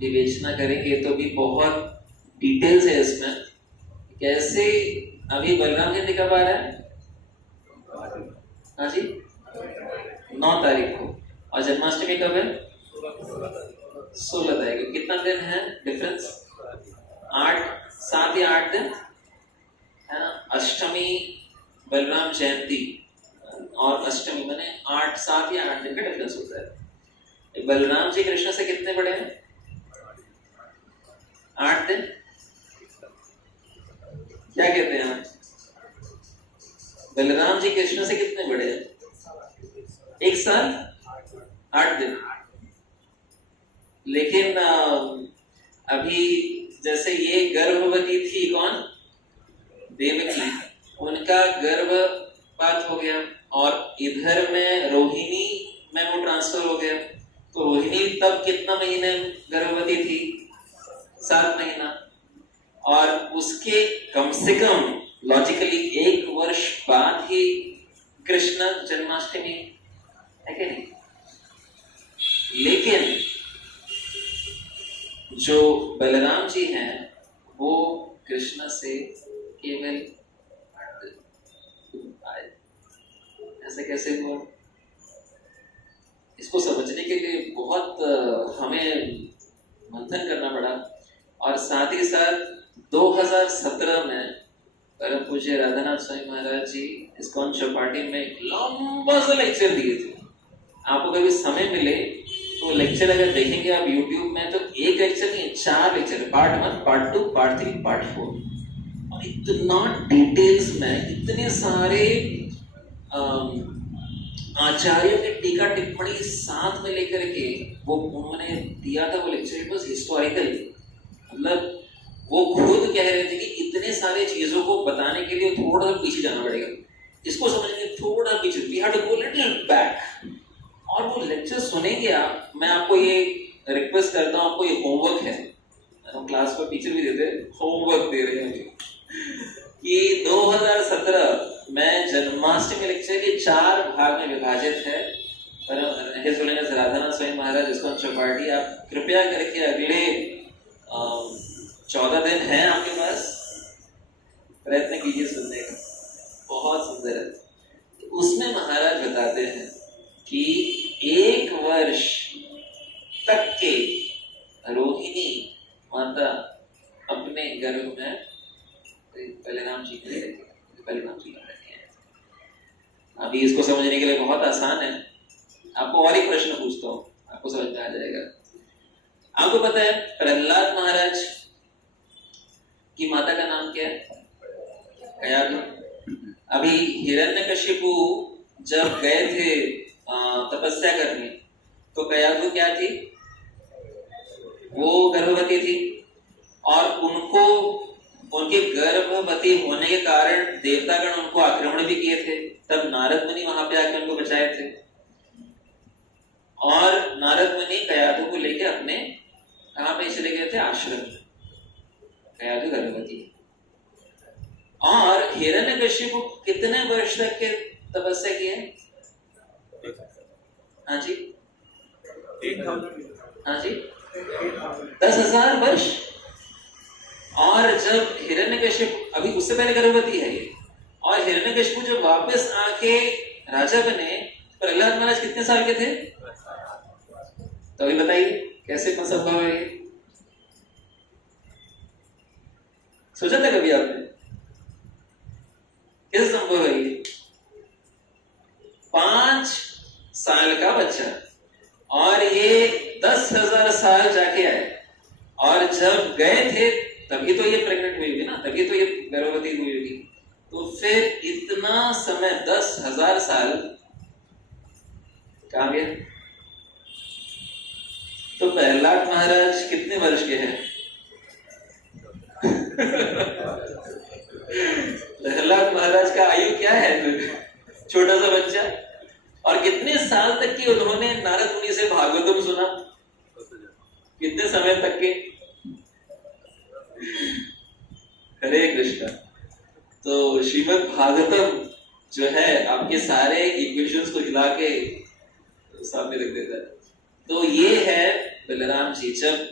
विवेचना करेंगे तो भी बहुत डिटेल्स है इसमें, कैसे अभी बलराम जयंती कब आ रहा है? हाँ जी, 9 तारीख को, और जन्माष्टमी कब है? 16 तारीख को। कितना दिन है डिफरेंस? 7 या 8 दिन है ना। अष्टमी बलराम जयंती और अष्टमी मैंने 7 या 8 दिन का डिफरेंस होता है। बलराम जी कृष्ण से कितने बड़े हैं? 8 दिन। क्या कहते हैं आप? बलराम जी कृष्ण से कितने बड़े हैं? 1 साल 8 दिन। लेकिन अभी जैसे ये गर्भवती थी, कौन? देवकी, उनका गर्भपात हो गया, और इधर में रोहिणी में वो ट्रांसफर हो गया, तो रोहिणी तब कितना महीने गर्भवती थी? 7 महीना, और उसके कम से कम लॉजिकली 1 वर्ष बाद ही कृष्ण जन्माष्टमी है कि नहीं? लेकिन जो बलराम जी हैं वो कृष्ण से केवल ऐसे कैसे हुआ? इसको समझने के लिए बहुत हमें मंथन करना पड़ा। और साथ ही साथ 2017 में परम पूज्य राधानाथ स्वामी महाराज जी इस्कॉन चौपाटी में एक लंबा सा लेक्चर दिए थे। आपको कभी समय मिले तो लेक्चर अगर देखेंगे आप YouTube में, तो एक लेक्चर नहीं, 4 lecture, part 1, part 2, part 3, part 4, और इतना डिटेल्स में, इतने सारे आचार्यों की टीका टिप्पणी साथ में लेकर के वो उन्होंने दिया था वो लेक्चर। इट वाज हिस्टोरिकल, मतलब वो खुद कह रहे थे कि इतने सारे चीजों को बताने के लिए थोड़ा सा पीछे जाना पड़ेगा, इसको समझने थोड़ा पीछे, we have to go little back. और वो लेक्चर सुनेंगे आप, मैं आपको ये रिक्वेस्ट करता हूँ, आपको ये होमवर्क है, हम क्लास पर टीचर भी देते हैं, होमवर्क दे रहे हैं कि 2017 में जन्माष्टमी लेक्चर के 4 भाग में विभाजित है। राधानाथ स्वामी महाराज इस्कॉन चौपाटी, आप कृपया करके अगले 14 दिन है आपके पास, प्रयत्न कीजिए सुनने का, बहुत सुंदर है। तो उसमें महाराज बताते हैं कि 1 वर्ष तक के रोहिणी माता अपने गर्भ में, पहले नाम जी के रखे हैं। अभी इसको समझने के लिए बहुत आसान है, आपको और एक प्रश्न पूछता हूँ, आपको समझ में आ जाएगा। आपको पता है प्रहलाद महाराज की माता का नाम क्या है? कयाधु। अभी हिरण्यकशिपु जब गए थे तपस्या करने, तो कयाधु क्या थी? वो गर्भवती थी, और उनको उनके गर्भवती होने के कारण देवतागण उनको आक्रमण भी किए थे। तब नारद मुनि वहां पे आकर उनको बचाए थे, और नारद मुनि कयाधु को लेकर अपने कहां पे चले गए थे? आश्रम। कयाधु गर्भवती। और हिरण्यकशिपु कितने वर्ष तक के तपस्या किए? हाँ जी, 10,000 वर्ष। और जब हिरण्यकशिपु, अभी उससे पहले गर्भवती है ये, और हिरण्यकशिपु जब वापस आके राजा बने, प्रहलाद महाराज कितने साल के थे? तो अभी बताइए कैसे संभव है ये? सोचा था कभी आपने कैसे संभव है ये? 5 साल का बच्चा, और ये 10,000 साल जाके आए, और जब गए थे तभी तो ये प्रेग्नेंट हुई होगी ना, तभी तो ये गर्भवती हुई होगी। तो फिर इतना समय 10,000 साल कहां गया? तो प्रहलाद महाराज कितने वर्ष के हैं? प्रहलाद महाराज का आयु क्या है? छोटा सा बच्चा। और कितने साल तक की उन्होंने नारद मुनि से भागवतम सुना? कितने समय तक के? हरे कृष्णा। तो श्रीमद् भागवतम जो है आपके सारे इक्वेशंस को हिला के सामने रख देता है। तो ये है बलराम जी, जब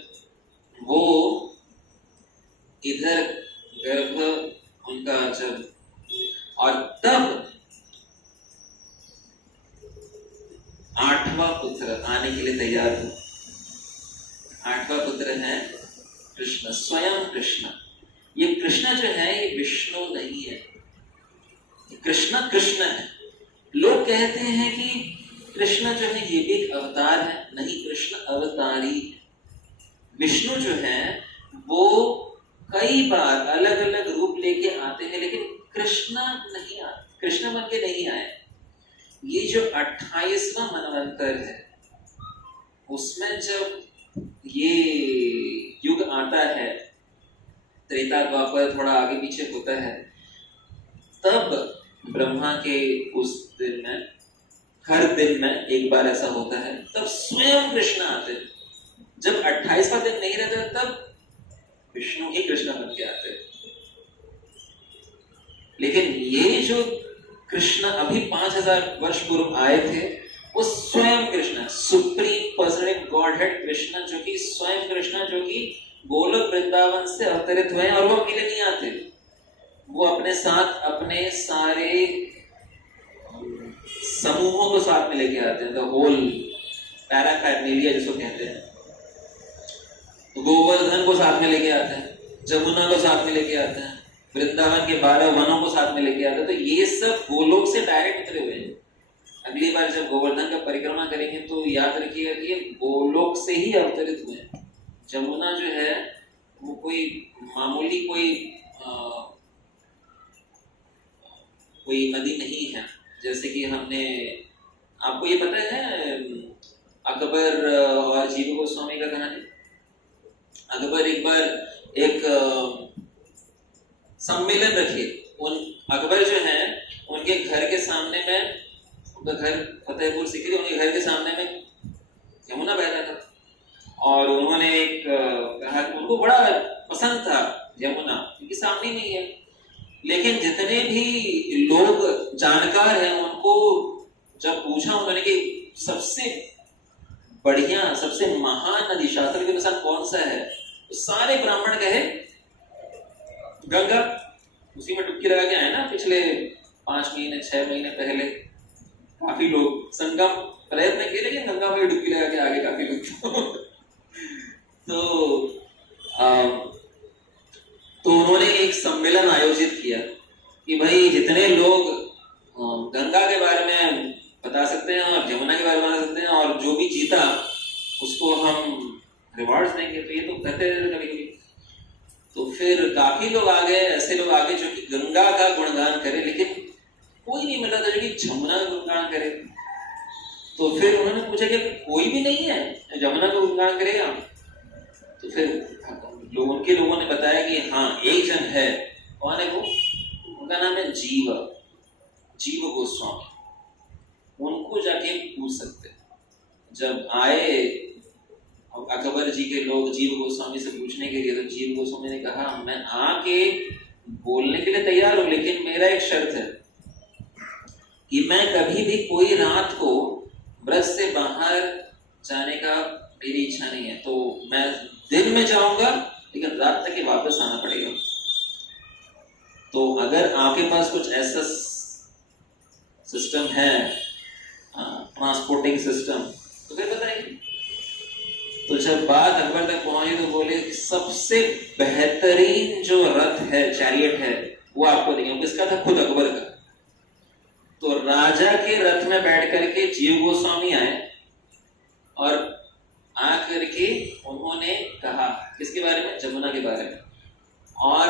वो इधर गर्भ उनका जब, और तब 8वां पुत्र आने के लिए तैयार हो। 8वां पुत्र है कृष्ण, स्वयं कृष्ण। ये कृष्ण जो है ये विष्णु नहीं है, कृष्ण कृष्ण है। लोग कहते हैं कि कृष्ण जो है ये भी एक अवतार है, नहीं, कृष्ण अवतारी। विष्णु जो है वो कई बार अलग अलग रूप लेके आते हैं, लेकिन कृष्ण नहीं आते, कृष्ण बन के नहीं आए। ये जो 28वां मनवंतर है, उसमें जब ये युग आता है, त्रेता द्वापर थोड़ा आगे पीछे होता है, तब ब्रह्मा के उस दिन में, हर दिन में एक बार ऐसा होता है, तब स्वयं कृष्ण आते हैं। जब 28वां दिन नहीं रहता तब विष्णु ही कृष्ण बन के आते हैं। लेकिन ये जो कृष्ण अभी 5000 वर्ष पूर्व आए थे, वो स्वयं Krishna, supreme personal godhead Krishna, जो कि स्वयं कृष्ण, जो कि गोलोक वृंदावन से अवतरित हुए हैं। और वो अकेले नहीं आते, वो अपने साथ अपने सारे समूहों को साथ में लेके आते हैं, द होल पैराफैमिलिया जिसको कहते हैं। तो गोवर्धन को साथ में लेके आते हैं, जमुना को साथ में लेके आते हैं, वृंदावन के 12 वनों को साथ में लेके आते हैं। तो ये सब गोलोक से डायरेक्ट उतरे हुए हैं। अगली बार जब गोवर्धन का परिक्रमा करेंगे तो याद रखिएगा कि ये गोलोक से ही अवतरित हुए हैं। जमुना जो है वो कोई मामूली कोई नदी नहीं है। जैसे कि हमने, आपको ये पता है अकबर और जीव गोस्वामी का कहानी? अकबर एक बार एक सम्मेलन रखे, अकबर जो है उनके घर के सामने में, उनका घर फतेहपुर सीकरी, उनके घर के सामने में यमुना बहता था, और उन्होंने एक कहा कि उनको बड़ा पसंद था यमुना, क्योंकि सामने में ही है। लेकिन जितने भी लोग जानकार हैं उनको जब पूछा उन्होंने कि सबसे बढ़िया, सबसे महान नदी शास्त्र के अनुसार कौन सा है, तो सारे ब्राह्मण गए गंगा, उसी में डुबकी लगा के आए ना पिछले 5 महीने 6 महीने पहले। काफी लोग संगम प्रयत्न किए लेकिन गंगा में डुबकी लगा के आगे काफी लोग तो उन्होंने एक सम्मेलन आयोजित किया कि भाई जितने लोग गंगा के बारे में बता सकते हैं और जमुना के बारे में बता सकते हैं और जो भी जीता उसको हम रिवॉर्ड्स देंगे। तो ये तो कहते रहते कभी कभी। तो फिर काफी लोग आ गए, ऐसे लोग आ गए जो कि गंगा का गुणगान करे, लेकिन कोई नहीं मिला था जो कि जमुना का गुणगान करे। तो फिर उन्होंने पूछा कि कोई भी नहीं है जमुना का गुणगान करेगा। तो फिर उनके लोगों ने बताया कि हाँ एक जन है। कौन है वो? उनका नाम है जीव गोस्वामी। उनको जाके पूछ सकते। जब आए अकबर जी के लोग जीव गोस्वामी से पूछने के लिए, तो जीव गोस्वामी ने कहा मैं आके बोलने के लिए तैयार हूं, लेकिन मेरा एक शर्त है कि मैं कभी भी कोई रात को ब्रज से बाहर जाने का मेरी इच्छा नहीं है। तो मैं दिन में जाऊंगा लेकिन रात तक ही वापस आना पड़ेगा। तो अगर आपके पास कुछ ऐसा सिस्टम है, ट्रांसपोर्टिंग सिस्टम, तो फिर बताइए। तो जब बात अकबर तक पहुंची तो बोले सबसे बेहतरीन जो रथ है, चैरियट है, वो आपको देंगे। किसका था? खुद अकबर का। तो राजा के रथ में बैठ करके जीव गोस्वामी आए और आकर के उन्होंने कहा किसके बारे में? जमुना के बारे में। और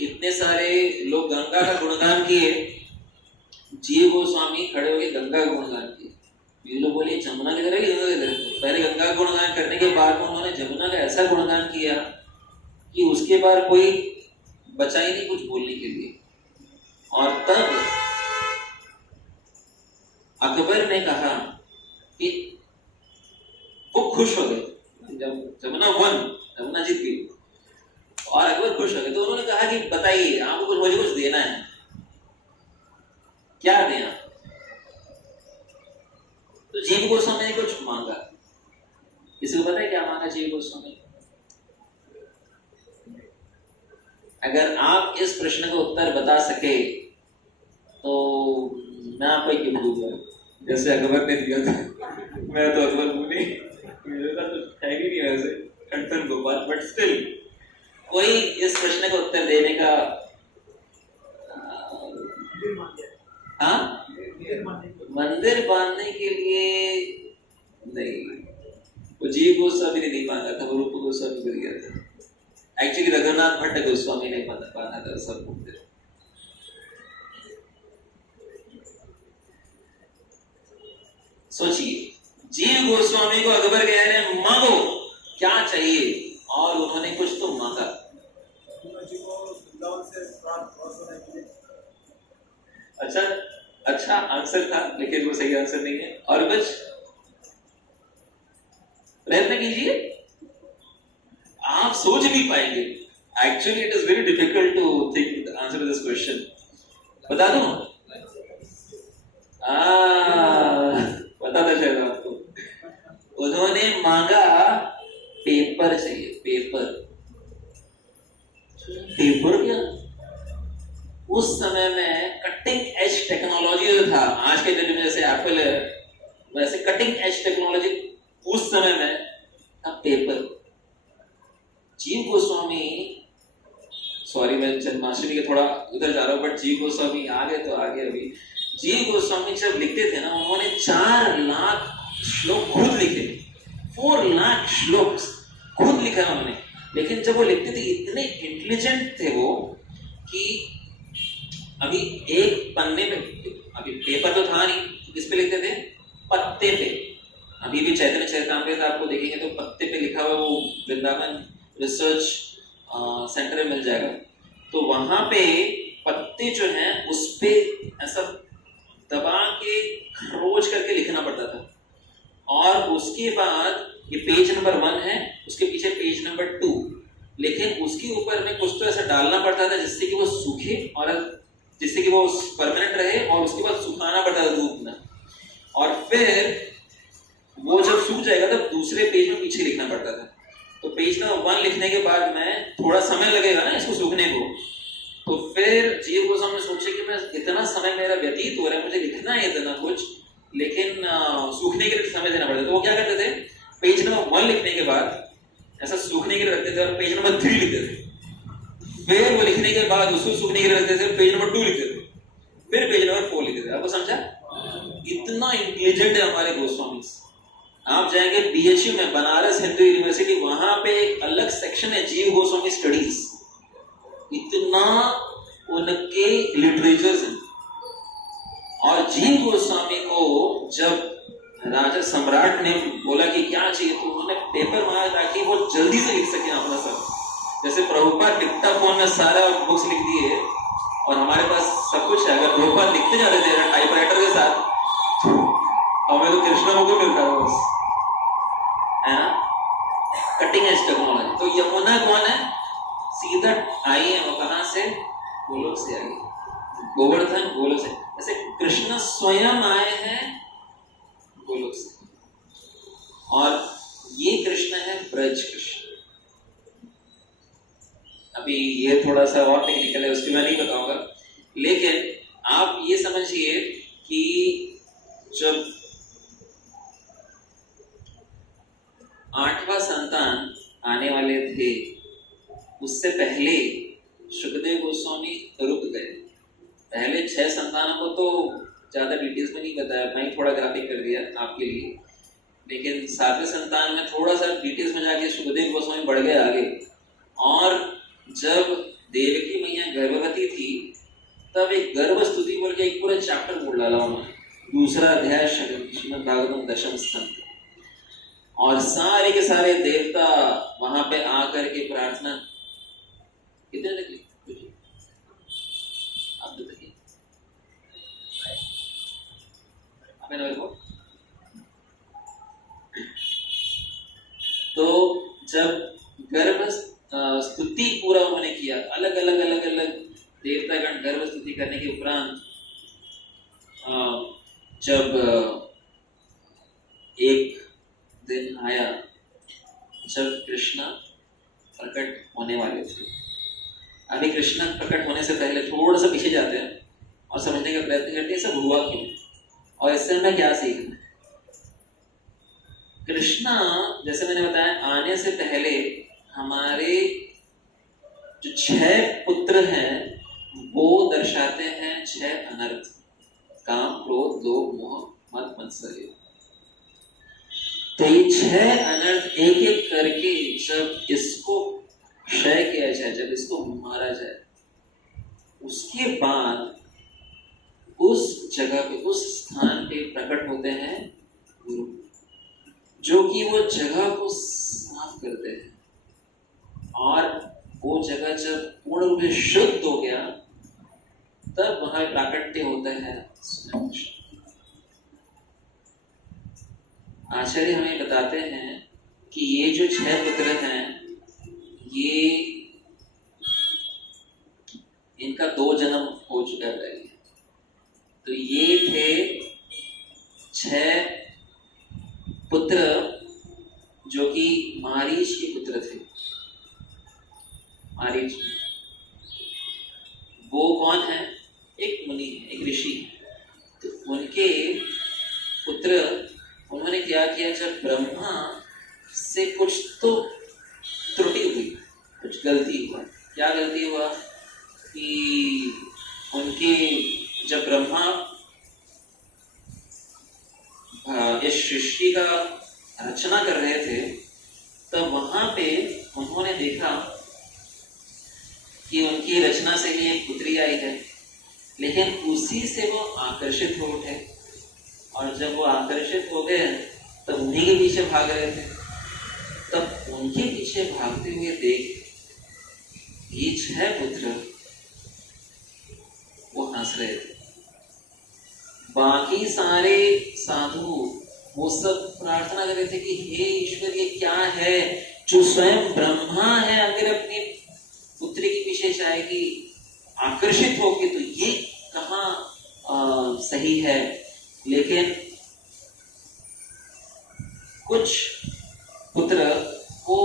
इतने सारे लोग गंगा का गुणगान किए, जीव गोस्वामी खड़े होकर गंगा का गुणगान किए। ये लोग बोले जमुना की तरह गंगा की तरह। पहले गंगा का गुणगान करने के बाद उन्होंने जमुना का ऐसा गुणगान किया कि उसके बाद कोई बचा ही नहीं कुछ बोलने के लिए। और तब अकबर ने कहा कि वो खुश हो गए जब जमुना जीत गई और अकबर खुश हो गए। तो उन्होंने कहा कि बताइए आपको मुझे कुछ देना है, क्या देना? तो जीव गोस्वामी ने कुछ मांगा। किसी को पता है क्या मांगा जीव गोस्वामी? अगर आप इस प्रश्न का उत्तर बता सके तो मैं आपको एक गिफ्ट दूंगा, जैसे अकबर ने दिया था। मैं तो अकबर हूं नहीं, मेरे पास कुछ है ही नहीं वैसे, ठन गोपाल, बट स्टिल कोई इस प्रश्न का उत्तर देने का मंदिर बांधने के लिए नहीं, वो जीव गोस्वामी ने नहीं बांधा था, वो रूप गोस्वामी को दिया था। एक्चुअली रघुनाथ भट्ट गोस्वामी ने बांधा था सब मंदिर। सोचिए, जीव गोस्वामी को अकबर कह रहे हैं मांगो क्या चाहिए, और उन्होंने कुछ तो मांगा। अच्छा आंसर था, लेकिन वो सही आंसर नहीं है। और कुछ प्रयत्न कीजिए, आप सोच नहीं पाएंगे। Actually it is very difficult to think the answer to this question. बता दूं? पता था शायद आपको। उन्होंने मांगा पेपर चाहिए। पेपर क्या? उस समय में कटिंग एज टेक्नोलॉजी जो था, आज के डेट में जैसे एप्पल है वैसे कटिंग एज टेक्नोलॉजी उस समय में था पेपर। जीव गोस्वामी, सॉरी मैं जन्माष्टमी के थोड़ा उधर जा रहा हूं, बट जीव गोस्वामी आ गए तो आ गए। अभी जीव गोस्वामी जब लिखते थे ना, उन्होंने 4 लाख श्लोक खुद लिखे, 4 लाख श्लोक खुद लिखा उन्होंने। लेकिन जब वो लिखते थे इतने इंटेलिजेंट थे वो कि अभी एक पन्ने पे, अभी पेपर तो था नहीं, किस पे लिखते थे? पत्ते पे। अभी भी चैतन्य चरितामृत आपको देखेंगे तो पत्ते पे लिखा हुआ, वो वृंदावन रिसर्च सेंटर में मिल जाएगा। तो वहां पे पत्ते जो हैं उस पे ऐसा दबा के खरोच करके लिखना पड़ता था। और उसके बाद ये पेज नंबर 1 है, उसके पीछे पेज नंबर 2, लेकिन उसके ऊपर में कुछ तो ऐसा डालना पड़ता था जिससे कि वो सूखे और जिससे कि वो परमानेंट रहे, और उसके बाद सुखाना पड़ता था धूप में। और फिर वो जब सूख जाएगा तब दूसरे पेज में पीछे लिखना पड़ता था। तो पेज नंबर वन लिखने के बाद मैं थोड़ा समय लगेगा ना इसको सूखने को, तो फिर जीव गोस्वामी सोचे कि मैं इतना समय मेरा व्यतीत हो रहा है, मुझे लिखना है इतना कुछ, लेकिन सूखने के लिए समय देना पड़ता है। तो वो क्या करते थे, पेज नंबर 1 लिखने के बाद ऐसा सूखने के लिए रखते थे और पेज नंबर 3 लिखते थे, फिर वो लिखने के बाद उसको सूखने के लिए रखते थे, पेज नंबर 2 लिखते थे, फिर पेज नंबर 4 लिखते थे। आपको समझा? इतना इंटेलिजेंट है हमारे गोस्वामी। आप जाएंगे बीएचयू में, बनारस हिंदू यूनिवर्सिटी, वहां पे एक अलग सेक्शन है जीव गोस्वामी स्टडीज। इतना उनके लिटरेचर्स हैं। और जीव गोस्वामी को जब राजा सम्राट ने बोला कि क्या चाहिए, तो उन्होंने पेपर मांगा ताकि वो जल्दी से लिख सके अपना सब। जैसे प्रभुपाद डिक्टाफोन में सारा बुक्स लिख दिए और हमारे पास सब कुछ है। अगर प्रभुपाद लिखते जाते थे टाइपराइटर के साथ, हमें तो कृष्ण मुकुल मिलता है बस, है ना, कटिंग एज टेक्नोलॉजी। तो यमुना कौन है? सीधा आई है वो कहां से? गोलोक से आई, गोवर्धन गोलोक से। ऐसे कृष्ण स्वयं आए हैं गोलोक से, और ये कृष्ण है ब्रज कृष्ण। अभी ये थोड़ा सा और टेक्निकल है, उसके मैं नहीं बताऊंगा, लेकिन आप ये समझिए कि जब 8वां संतान आने वाले थे, उससे पहले सुखदेव गोस्वामी रुक गए। पहले 6 संतानों को तो ज्यादा डिटेल्स में नहीं बताया, मैं थोड़ा ग्राफिक कर दिया आपके लिए, लेकिन 7वें संतान में थोड़ा सा डिटेल्स में जाके सुखदेव गोस्वामी बढ़ गए आगे। और जब देवकी मैया गर्भवती थी, तब एक गर्भ स्तुति बोल के एक पूरा चैप्टर बोल डाला उन्होंने, 2रा अध्याय श्रीमद् भागवतम 10वें स्कंद। और सारे के सारे देवता वहां पे आकर के प्रार्थना, कितने तक आप बताइए तो जब गर्भ स्तुति पूरा उन्होंने किया, अलग अलग देवतागण गर्भ स्तुति करने के उपरांत जब एक दिन आया जब कृष्ण प्रकट होने वाले थे। अभी कृष्ण प्रकट होने से पहले थोड़ा सा पीछे जाते हैं और समझने का प्रयत्न करते हैं सब हुआ क्यों और इससे हमें क्या सीखना है। कृष्णा, जैसे मैंने बताया, आने से पहले हमारे जो 6 पुत्र हैं वो दर्शाते हैं 6 अनर्थ, काम, क्रोध, लोभ, मोह, मद, मत्सर्य। तो ये 6 अनर्थ एक एक करके जब इसको क्षय किया जाए, जब इसको मारा जाए, उसके बाद उस जगह पे, उस स्थान पे प्रकट होते हैं गुरु, जो कि वो जगह को साफ करते हैं। और वो जगह जब पूर्ण रूप से शुद्ध हो गया, तब वहां प्राकट्य होता है। आचार्य हमें बताते हैं कि ये जो 6 पुत्र हैं, ये इनका 2 जन्म हो चुका है। तो ये थे 6 पुत्र जो कि मारीच के पुत्र थे। मारीच वो कौन है? एक मुनि, एक ऋषि। तो उनके पुत्र, उन्होंने क्या किया, जब ब्रह्मा से कुछ तो त्रुटि हुई, कुछ गलती हुआ। क्या गलती हुआ कि उनके जब ब्रह्मा इस सृष्टि का रचना कर रहे थे, तब वहां पे उन्होंने देखा कि उनकी रचना से ही एक पुत्री आई है, लेकिन उसी से वो आकर्षित हो उठे। और जब वो आकर्षित हो गए तब उन्हीं के पीछे भाग रहे थे। तब उनके पीछे भागते हुए देख ये 6 पुत्र वो हंस रहे थे। बाकी सारे साधु वो सब प्रार्थना कर रहे थे कि हे ईश्वर, ये क्या है जो स्वयं ब्रह्मा है, अगर अपनी पुत्री के पीछे जाएगी, आकर्षित होगी, तो ये कहाँ सही है। लेकिन कुछ पुत्र वो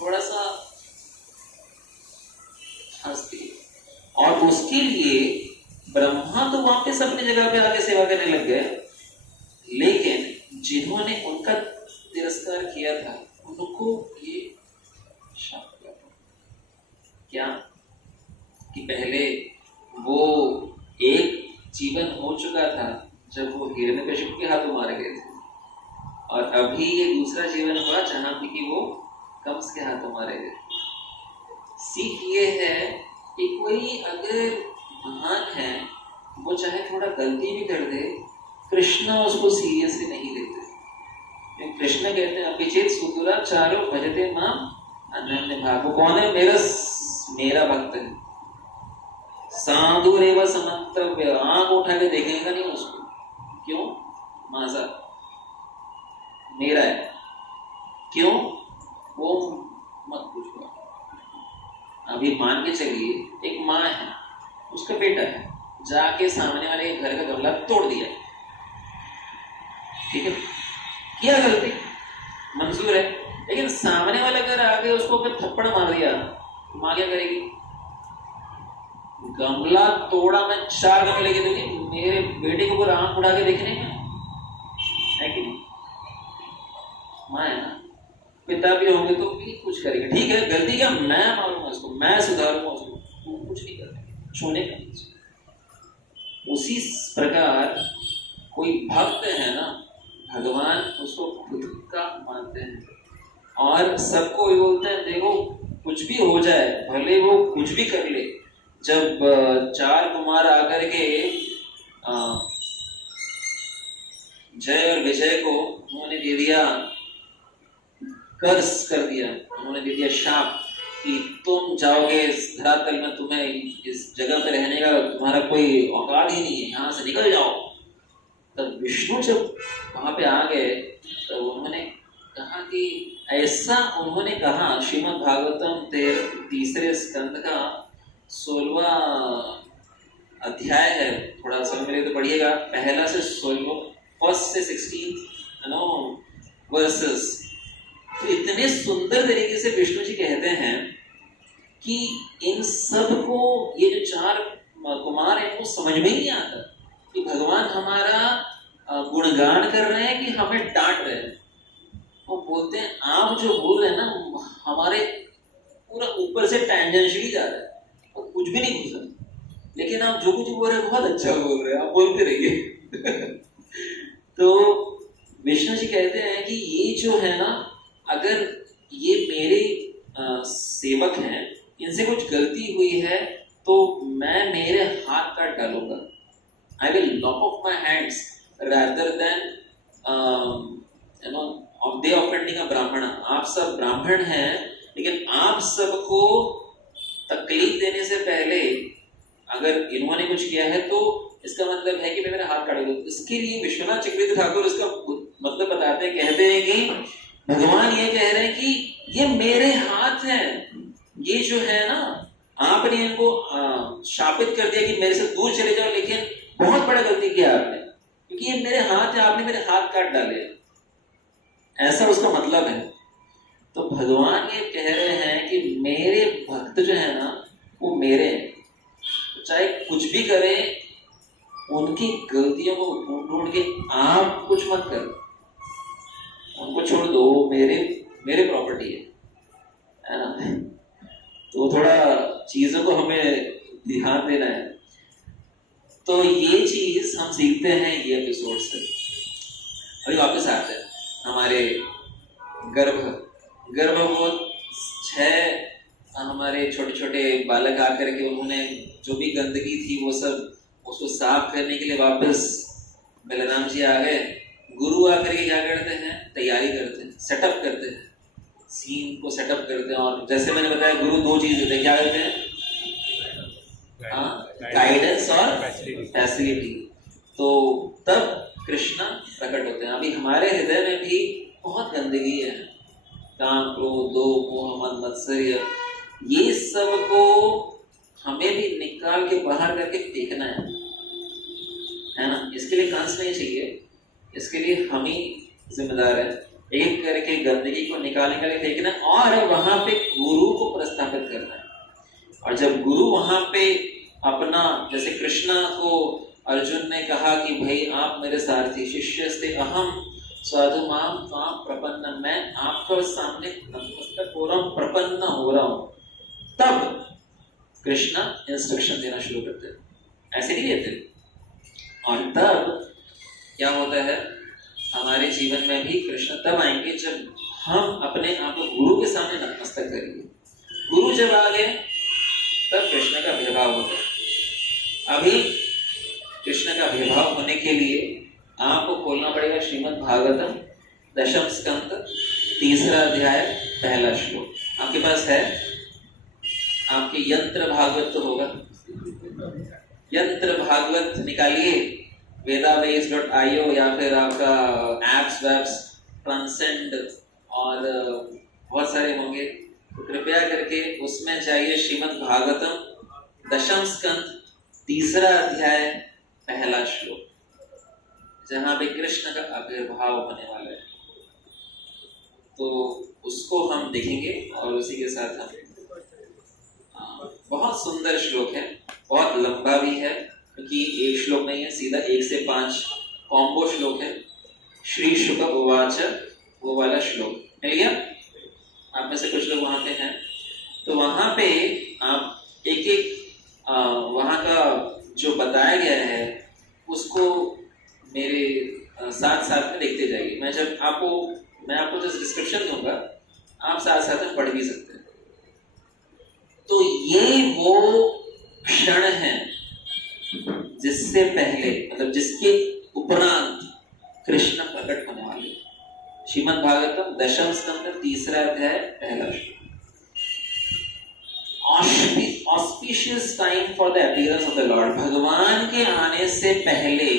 थोड़ा सा हंसती है। और उसके लिए ब्रह्मा तो वापस अपनी जगह पे आके सेवा करने लग गए, लेकिन जिन्होंने उनका तिरस्कार किया था उनको ये शाप दिया क्या कि पहले वो एक जीवन हो चुका था जब वो हिरण्यकशिपु के हाथों मारे गए थे, और अभी ये दूसरा जीवन हुआ जहां पे कि वो कंस के हाथों मारे गए। सीख ये है कि कोई अगर महान है, वो चाहे थोड़ा गलती भी कर दे, कृष्ण उसको सीरियसली नहीं लेते। कृष्ण कहते हैं अभिचेत सुदुराचारो भजते माम अनन्य भाव। वो कौन है? मेरा भक्त है। साधु रेव समंतव्य, आंख उठा के देखेगा नहीं उसको। क्यों? माजा मेरा है। क्यों? वो मत पूछो। अभी मान के चलिए एक माँ है, उसका बेटा है, जाके सामने वाले के घर का गमला तोड़ दिया, ठीक है, किया गलती, मंजूर है, लेकिन सामने वाला अगर आके उसको फिर थप्पड़ मार दिया, माँ क्या करेगी? गमला तोड़ा, मैं 4 गमले लेके दूंगी, मेरे बेटे के ऊपर आंख उठा के देखने में, है कि नहीं? माँ है ना। पिता भी होंगे तो भी कुछ करेंगे, ठीक है, गलती क्या, मैं मारूंगा उसको, मैं सुधारूंगा उसको, वो कुछ नहीं करेगा, छूने का। उसी प्रकार कोई भक्त है ना, भगवान उसको खुद का मानते हैं, और सबको ये बोलते हैं देखो कुछ भी हो जाए, भले वो कुछ भी कर ले। जब 4 कुमार आकर के जय और विजय को उन्होंने दे दिया, कर्ज कर दिया, उन्होंने दे दिया शाप कि तुम जाओगे इस धरातल में, तुम्हें इस जगह पे रहने का तुम्हारा कोई औकात ही नहीं है, यहाँ से निकल जाओ। तब विष्णु जब वहां पे आ गए तो उन्होंने कहा कि ऐसा उन्होंने कहा, श्रीमद् भागवतम 3 स्कंद का 16वां अध्याय है, थोड़ा समय मिले तो पढ़िएगा, पहला से 16 फर्स्ट से 16 वर्सेस। तो इतने सुंदर तरीके से विष्णु जी कहते हैं कि इन सब को, ये जो 4 कुमार हैं, वो समझ में ही नहीं आता कि भगवान हमारा गुणगान कर रहे हैं कि हमें डांट रहे हैं। वो बोलते हैं आप जो बोल रहे हैं ना, हमारे पूरा ऊपर से टैंजेंशियली जा रहा है और कुछ भी नहीं घुसा, लेकिन आप जो कुछ बोल रहे हैं बहुत अच्छा बोल रहे हैं, आप बोलते रहिए। तो विष्णु जी कहते हैं कि ये जो है ना, अगर ये मेरे सेवक हैं, इनसे कुछ गलती हुई है तो मैं मेरे हाथ काट डालूंगा। I will lop off my hands rather than of they offending a ब्राह्मण। आप सब ब्राह्मण हैं, लेकिन आप सबको तकलीफ देने से पहले अगर इन्होंने कुछ किया है तो इसका मतलब है कि मैं मेरा हाथ काटूंगा। इसके लिए विश्वनाथ चक्रवर्ती ठाकुर इसका मतलब बताते हैं, कहते हैं कि भगवान ये कह रहे हैं कि ये मेरे हाथ हैं, ये जो है ना, आपने इनको शापित कर दिया कि मेरे से दूर चले जाओ, लेकिन बहुत बड़ा गलती किया आपने, क्योंकि ये मेरे हाथ है, आपने मेरे हाथ काट डाले, ऐसा उसका मतलब है। तो भगवान ये कह रहे हैं कि मेरे भक्त जो है ना, वो मेरे हैं, तो चाहे कुछ भी करें, उनकी गलतियों को ढूंढ के आप कुछ मत करो, उनको छोड़ दो, मेरे प्रॉपर्टी है ना। तो थोड़ा चीजों को हमें ध्यान देना है। तो ये चीज हम सीखते हैं ये एपिसोड से। अभी वापस आते हैं हमारे गर्भ वो 6 हमारे छोटे छोटे बालक आकर के उन्होंने जो भी गंदगी थी वो सब उसको साफ करने के लिए वापस बलराम जी आ गए। गुरु आकर के क्या करते हैं, तैयारी करते हैं, सेटअप करते हैं, सीन को सेटअप करते हैं। और जैसे मैंने बताया, गुरु 2 चीज देते हैं, क्या करते हैं, गाइडेंस और फैसिलिटी। तो तब कृष्ण प्रकट होते हैं। अभी हमारे हृदय में भी बहुत गंदगी है, काम, क्रोध, लोभ, मोह, मद, मत्सर्य, ये सब को हमें भी निकाल के बाहर करके फेंकना है ना। इसके लिए कंस नहीं चाहिए, इसके लिए हम ही जिम्मेदार है। एक एक करके गंदगी को निकालने के लिए फेंकना और वहां पे गुरु को प्रस्थापित करना है। और जब गुरु वहां पे अपना, जैसे कृष्णा को अर्जुन ने कहा कि भाई आप मेरे सारथी, शिष्यस्ते अहम साधु माम त्वां प्रपन्न, मैं आपके सामने नतमस्तक हो रहा हूं, प्रपन्न हो रहा हूं, तब कृष्णा इंस्ट्रक्शन देना शुरू करते हैं, ऐसे नहीं देते। और तब क्या होता है, हमारे जीवन में भी कृष्ण तब आएंगे जब हम अपने आप को गुरु के सामने नतमस्तक करेंगे। गुरु जब आ गए तब कृष्ण का आविर्भाव होता है। अभी कृष्ण का आविर्भाव होने के लिए आपको खोलना पड़ेगा श्रीमद् भागवतम दशम स्कंद 3रा अध्याय 1ला श्लोक। आपके पास है? आपके यंत्र भागवत तो होगा, यंत्र भागवत निकालिए, vedabase.io या फिर आपका एप्स वेब्स ट्रांसेंड और बहुत सारे होंगे, तो कृपया करके उसमें जाइए श्रीमद् भागवतम दशम स्कंद 3रा अध्याय 1ला श्लोक, जहां पे कृष्ण का आविर्भाव होने वाला है। तो उसको हम देखेंगे और उसी के साथ हम बहुत सुंदर श्लोक है, बहुत लंबा भी है, क्योंकि एक श्लोक नहीं है, सीधा 1 से 5 कॉम्बो श्लोक है। श्री शुक उवाच, वो वाला श्लोक मिल गया? आप में से कुछ लोग वहां पे हैं, तो वहां पे आप एक एक वहां का जो बताया गया है उसको मेरे साथ साथ में देखते जाइए। मैं आपको जो डिस्क्रिप्शन दूंगा आप साथ साथ में पढ़ भी सकते हैं। तो ये वो क्षण है जिससे पहले, मतलब जिसके उपरांत कृष्ण प्रकट होने वाले। श्रीमद् भागवतम दशम स्कंद 3रा अध्याय 1ला श्लोक। Auspicious time for the appearance of the Lord, भगवान के आने से पहले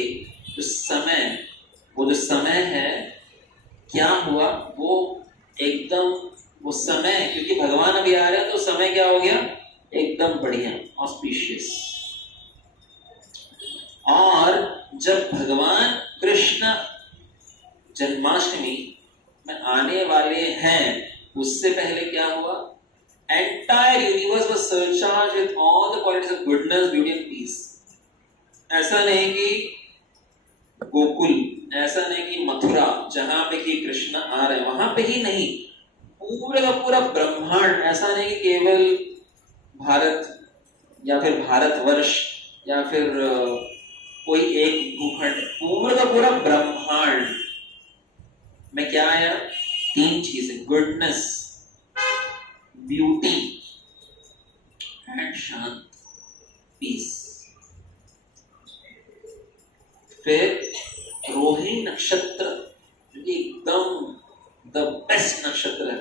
जो समय, वो जो समय है, क्या हुआ वो एकदम वो समय, क्योंकि भगवान अभी आ रहे हैं तो समय क्या हो गया, एकदम बढ़िया, ऑस्पिशियस। और जब भगवान कृष्ण जन्माष्टमी में आने वाले हैं, उससे पहले क्या हुआ, entire universe was surcharge with all the qualities of goodness, beauty and peace. ऐसा नहीं कि गोकुल, ऐसा नहीं कि मथुरा जहां पे कि कृष्ण आ रहे हैं वहां पे ही नहीं, पूरे का पूरा ब्रह्मांड, ऐसा नहीं कि केवल भारत या फिर भारतवर्ष या फिर कोई एक भूखंड, पूरा का पूरा ब्रह्मांड में क्या आया, 3 चीजें, गुडनेस, ब्यूटी एंड शांत, पीस। फिर रोहिणी नक्षत्र जो कि एकदम द बेस्ट नक्षत्र है,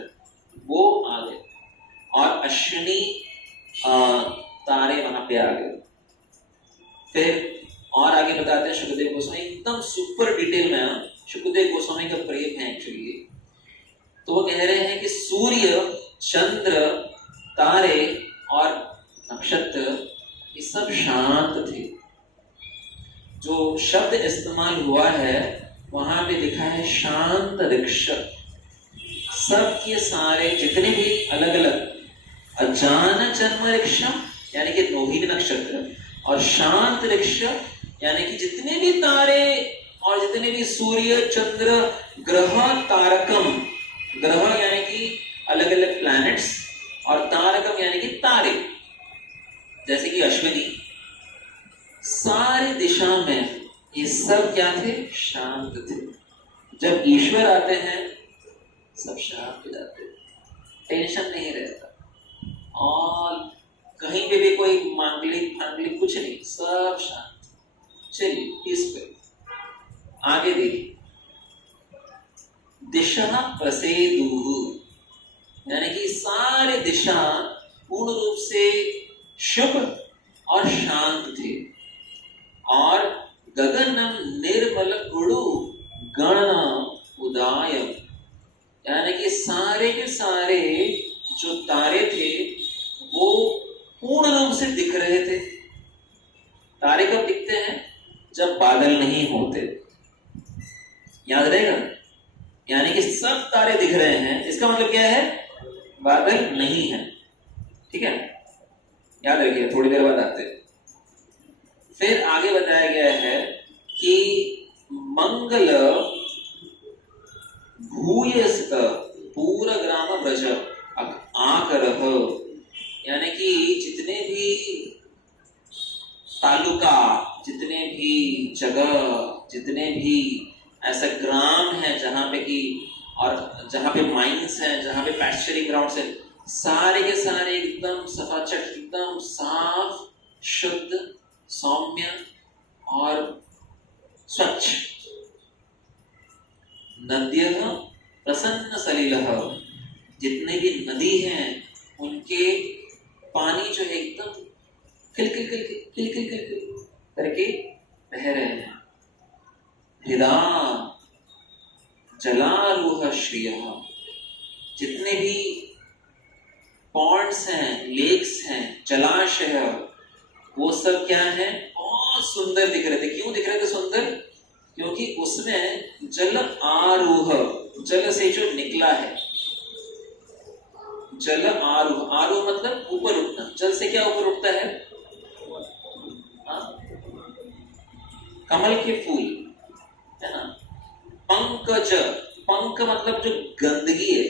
वो आ गए, और अश्विनी तारे वहां पे आ गए। फिर और आगे बताते हैं शुकदेव गोस्वामी, एकदम सुपर डिटेल में, शुकदेव गोस्वामी का प्रेम है एक्चुअली। तो वो कह रहे हैं कि सूर्य, चंद्र, तारे और नक्षत्र ये सब शांत थे। जो शब्द इस्तेमाल हुआ है वहां पे लिखा है शांत ऋक्ष। सब के सारे जितने भी अलग अलग अजान जन्म ऋक्ष यानी कि रोहिणी नक्षत्र, और शांत ऋक्ष यानी कि जितने भी तारे और जितने भी सूर्य, चंद्र, ग्रह, तारकम, ग्रह यानी कि अलग अलग प्लैनेट्स, और तारकम यानी कि तारे, जैसे कि अश्विनी, सारी दिशा में ये सब क्या थे, शांत थे। जब ईश्वर आते हैं सब शांत हो जाते हैं, टेंशन नहीं रहता, और कहीं पे भी कोई मांगलिक कुछ नहीं, सब शांत। चलिए पीसफुल आगे देखिए। दिशा प्रसेदुः यानी कि सारे दिशा पूर्ण रूप से शुभ और शांत थे, और गगनम निर्मल गुरु गणना उदाय यानी कि सारे के सारे जो तारे थे वो पूर्ण रूप से दिख रहे थे। तारे कब दिखते हैं, जब बादल नहीं होते, याद रहेगा। यानी कि सब तारे दिख रहे हैं, इसका मतलब क्या है? बादल नहीं है। ठीक है, याद रखिए, थोड़ी देर बाद आते हैं। फिर आगे बताया गया है कि मंगल भूयस्त पूरा ग्राम ब्रज आकरह, यानी कि जितने भी तालुका, जितने भी जगह, जितने भी ऐसा ग्राम है जहां पे कि, और जहां पे माइंस हैं, जहां पे पैस्चरिंग ग्राउंड्स है, सारे के सारे एकदम सफाचट, एकदम साफ, शुद्ध, सौम्य और स्वच्छ। नद्यः प्रसन्न सलिलः, जितने भी नदी हैं उनके पानी जो है एकदम किल किल किल किल किल किल किल करके बह रहे हैं। हृदा जलारूह श्रियः, जितने भी पॉन्ड्स हैं, लेक्स हैं, जलाशय, वो सब क्या है? बहुत सुंदर दिख रहे थे। क्यों दिख रहे थे सुंदर? क्योंकि उसमें जल आरूह, जल से जो निकला है, जल आरूह, आरूह मतलब ऊपर उठना। जल से क्या ऊपर उठता है? कमल के फूल, है ना। पंकज, पंक मतलब जो गंदगी है,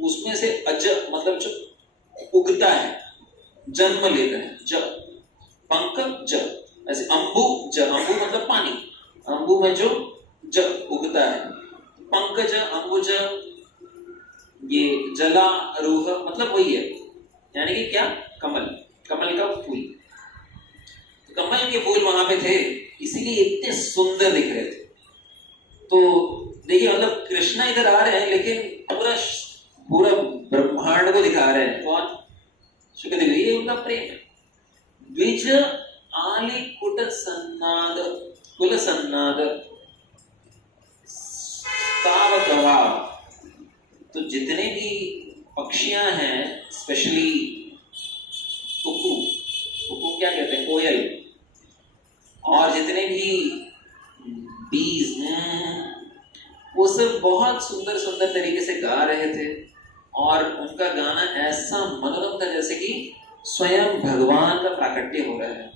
उसमें से अज मतलब जो उगता है, जन्म लेता है, ज पंकज। ऐसे अंबु, ज अंबु मतलब पानी, अंबु में जो ज उगता है, पंकज, अंबुज, ये जलारूह मतलब वही है, यानी कि क्या? कमल, कमल का फूल। तो कमल के फूल वहां पे थे, इसीलिए इतने सुंदर दिख रहे थे। तो देखिए, मतलब कृष्णा इधर आ रहे हैं, लेकिन पूरा पूरा ब्रह्मांड को दिखा रहे हैं। कौन? सुखदेव, ये उनका प्रेम है। द्विज आली कुट सन्नाद, कुल सन्नाद तावकवा, तो जितने भी पक्षियां हैं, स्पेशली कुकू, कुकू क्या कहते हैं? कोयल, और जितने भी बीज, वो सब बहुत सुंदर सुंदर तरीके से गा रहे थे, और उनका गाना ऐसा मनोरम था जैसे कि स्वयं भगवान का प्राकट्य हो रहा है।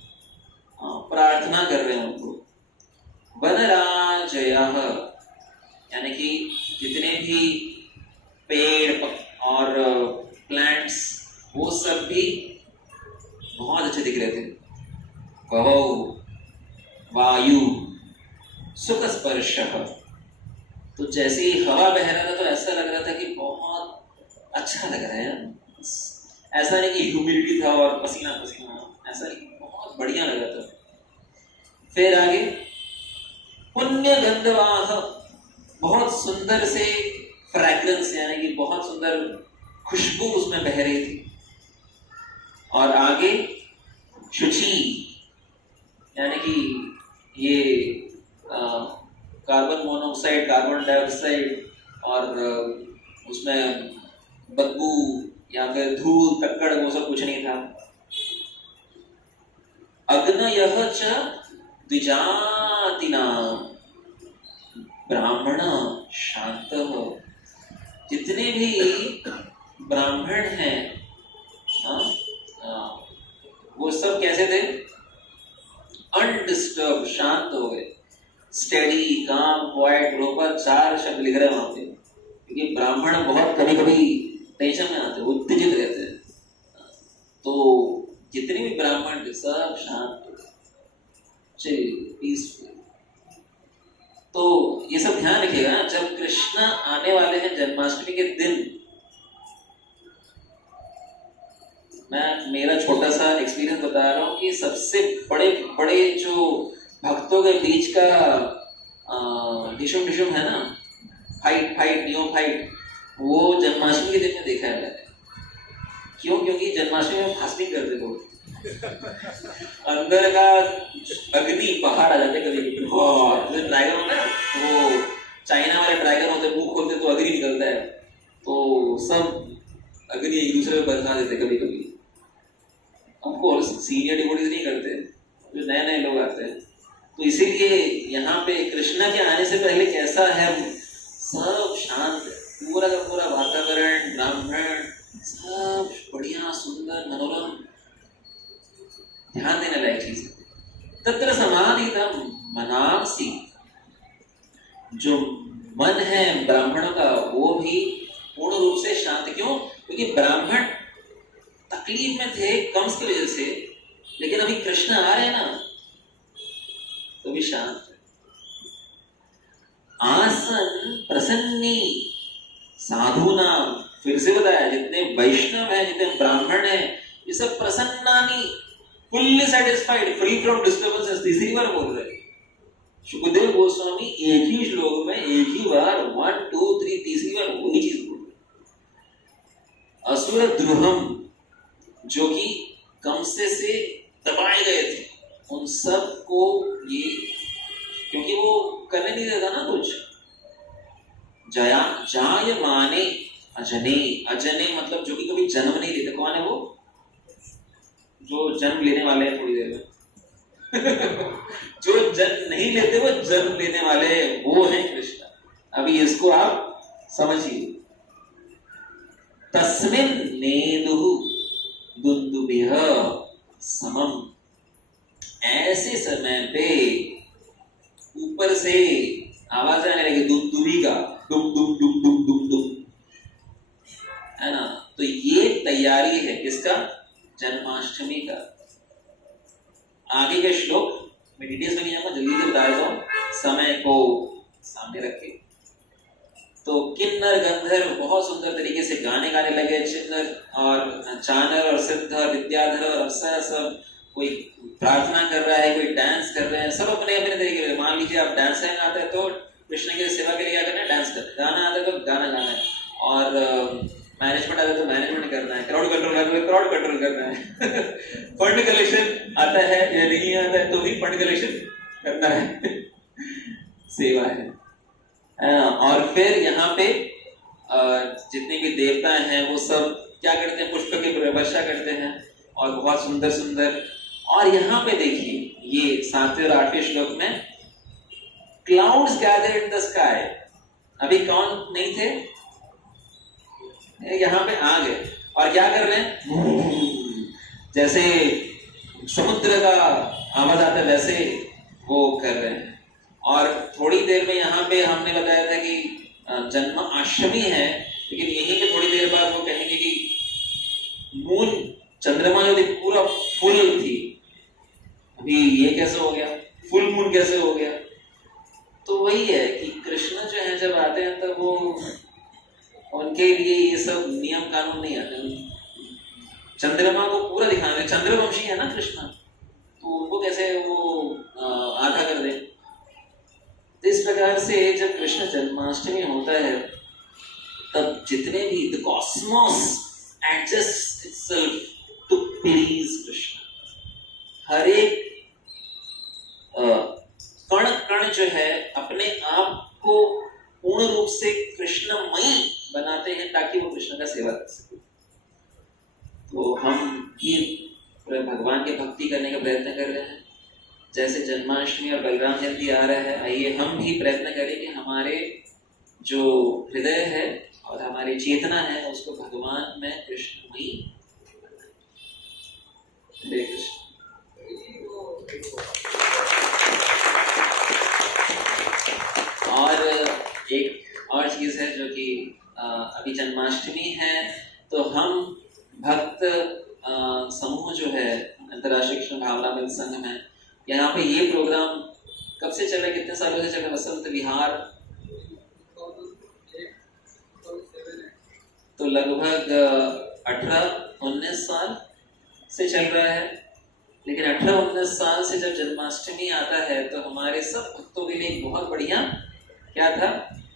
प्रार्थना कर रहे हैं उनको। वनराजयः, यानी कि जितने भी पेड़ और प्लांट्स, वो सब भी बहुत अच्छे दिख रहे थे। बहौ वायु सुख स्पर्शः, तो जैसे ही हवा बह रहा था तो ऐसा लग रहा था कि बहुत अच्छा लग रहा है। ऐसा नहीं कि ह्यूमिडिटी था और पसीना पसीना, ऐसा नहीं, बहुत बढ़िया लग रहा था। फिर आगे पुण्य गंधवाह, बहुत सुंदर से फ्रैग्रेंस, यानी कि बहुत सुंदर खुशबू उसमें बह रही थी। और आगे शुचि, यानी कि ये कार्बन मोनोऑक्साइड, कार्बन डाइऑक्साइड और उसमें बदबू या फिर धूल तक्कड़, वो सब कुछ नहीं था। अग्नयः च द्विजातिनां ब्राह्मण शांतः, जितने भी ब्राह्मण हैं, वो सब कैसे थे? अनडिस्टर्ब, शांत हो गए। स्टेडी, काम, क्वाइट, प्रोपर, 4 शब्द लिख रहे हैं वहां पे, क्योंकि ब्राह्मण बहुत कभी कभी टेंशन में आते हैं, उत्तेजित रहते हैं। तो जितने भी ब्राह्मण थे सब शांत, पीसफुल। तो ये सब ध्यान रखिएगा, जब कृष्ण आने वाले हैं जन्माष्टमी के दिन। मैं मेरा छोटा सा एक्सपीरियंस बता रहा हूँ कि सबसे बड़े बड़े जो भक्तों के बीच का डिशुम है ना, फाइट नियो फाइट, वो जन्माष्टमी के दिन में देखा है मैंने। क्यों? क्योंकि जन्माष्टमी में फास्टिंग करते लोग, अंदर का अग्नि बाहर आ जाते कभी कभी। जो ड्रैगन होता है, वो चाइना वाले ड्रैगन होते, मुंह खोलते तो अग्नि निकलता है, तो सब अग्नि एक दूसरे पे बरसा देते कभी कभी। हमको सीनियर डिवोटीज नहीं करते, जो नए नए लोग आते हैं। तो इसीलिए यहाँ पे कृष्णा के आने से पहले कैसा है सब शांत है, पूरा का पूरा वातावरण, ब्राह्मण सब बढ़िया सुंदर मनोरम, ध्यान देने लायक चीज है। तत्र समाधितम मनांसी, जो मन है ब्राह्मणों का वो भी पूर्ण रूप से शांत। क्यों? क्योंकि ब्राह्मण तकलीफ में थे कंस की वजह से, लेकिन अभी कृष्ण आ रहे हैं ना तो भी शांत है। आसन प्रसन्नी साधुना, फिर से बताया जितने वैष्णव है, जितने ब्राह्मण है, ये सब प्रसन्नानी, fully satisfied, free from disturbances, तीसरी बार बोल रहे हैं। सुखदेव गोस्वामी एक ही श्लोक में एक ही बार 1 2 3 तीसरी बार वही चीज बोल रहे। असुर द्रुहम, जो कि कंसे से दबाए गए थे, उन सब को ये, क्योंकि वो करने नहीं देता ना कुछ। जया जायमाने अजने, अजने मतलब जो कि कभी जन्म नहीं लेते। कौन है वो? जो जन्म लेने वाले हैं थोड़ी देर में जो जन्म नहीं लेते वो जन्म लेने वाले, वो है कृष्ण। अभी इसको आप समझिए। तस्मिन नेदुहु दुंदुभिः समम, ऐसे समय पे ऊपर से आवाज आने लगी दुंदुभी का, डुम डुम डुम डुम डुम डुम, है ना। तो ये तैयारी है किसका? जन्माष्टमी का। आगे के श्लोक मैं डिटेल्स में नहीं जाऊंगा, जल्दी से बता देता हूं, समय को सामने रखे। तो किन्नर गंधर्व बहुत सुंदर तरीके से गाने गाने लगे, चिन्नर और चानर और सिद्ध और विद्याधर और अप्सरा सब, कोई प्रार्थना कर रहा है, कोई डांस कर रहे हैं, सब अपने अपने तरीके से। मान लीजिए आप डांस करना आता है तो कृष्ण की सेवा के लिए क्या करना है? डांस करना। गाना आता है तो गाना गाना है, और मैनेजमेंट आता है तो मैनेजमेंट करना है, क्राउड कंट्रोल करना है फंड कलेक्शन आता है या नहीं आता है तो भी फंड कलेक्शन करना है सेवा है। और फिर यहाँ पे जितने भी देवता हैं वो सब क्या करते हैं? पुष्प की वर्षा करते हैं, और बहुत सुंदर सुंदर। और यहाँ पे देखिए ये 7वें और 8वें श्लोक में, clouds gather in the sky. अभी कौन नहीं थे? यहाँ पे आ गए और क्या कर रहे हैं? जैसे समुद्र का आवाज आता है वैसे वो कर रहे हैं। और थोड़ी देर में यहाँ पे हमने बताया था कि जन्माष्टमी है, लेकिन यहीं पे थोड़ी देर बाद वो कहेंगे कि मून, चंद्रमा जो थी पूरा फुल थी, अभी ये कैसे हो गया? फुल मून कैसे हो गया? तो वही है कि कृष्ण जो है जब आते हैं तब वो, उनके लिए ये सब नियम कानून नहीं आते। चंद्रमा को पूरा दिखाना है, चंद्रवंशी है ना कृष्ण, तो उनको कैसे वो आधा कर दे। तो इस प्रकार से जब कृष्ण जन्माष्टमी होता है तब जितने भी the cosmos adjust itself to please Krishna. हर एक कण कण जो है अपने आप को पूर्ण रूप से कृष्णमयी बनाते हैं ताकि वो कृष्ण का सेवा कर सके। तो हम ये भगवान की भक्ति करने का प्रयत्न कर रहे हैं। जैसे जन्माष्टमी और बलराम जयंती आ रहा है, आइए हम भी प्रयत्न करें कि हमारे जो हृदय है और हमारी चेतना है उसको भगवान में कृष्णमयी बनाएं। हरे कृष्ण। और एक और चीज है जो कि अभी जन्माष्टमी है तो हम भक्त समूह जो है अंतर्राष्ट्रीय कृष्ण भावनामृत संघ में, यहाँ पे ये प्रोग्राम कब से चल रहा है? कितने सालों से चल रहा है? वसंत विहार तो लगभग 18-19 साल से चल रहा है। लेकिन 18-19 साल से जब जन्माष्टमी आता है तो हमारे सब भक्तों के लिए एक बहुत बढ़िया क्या था?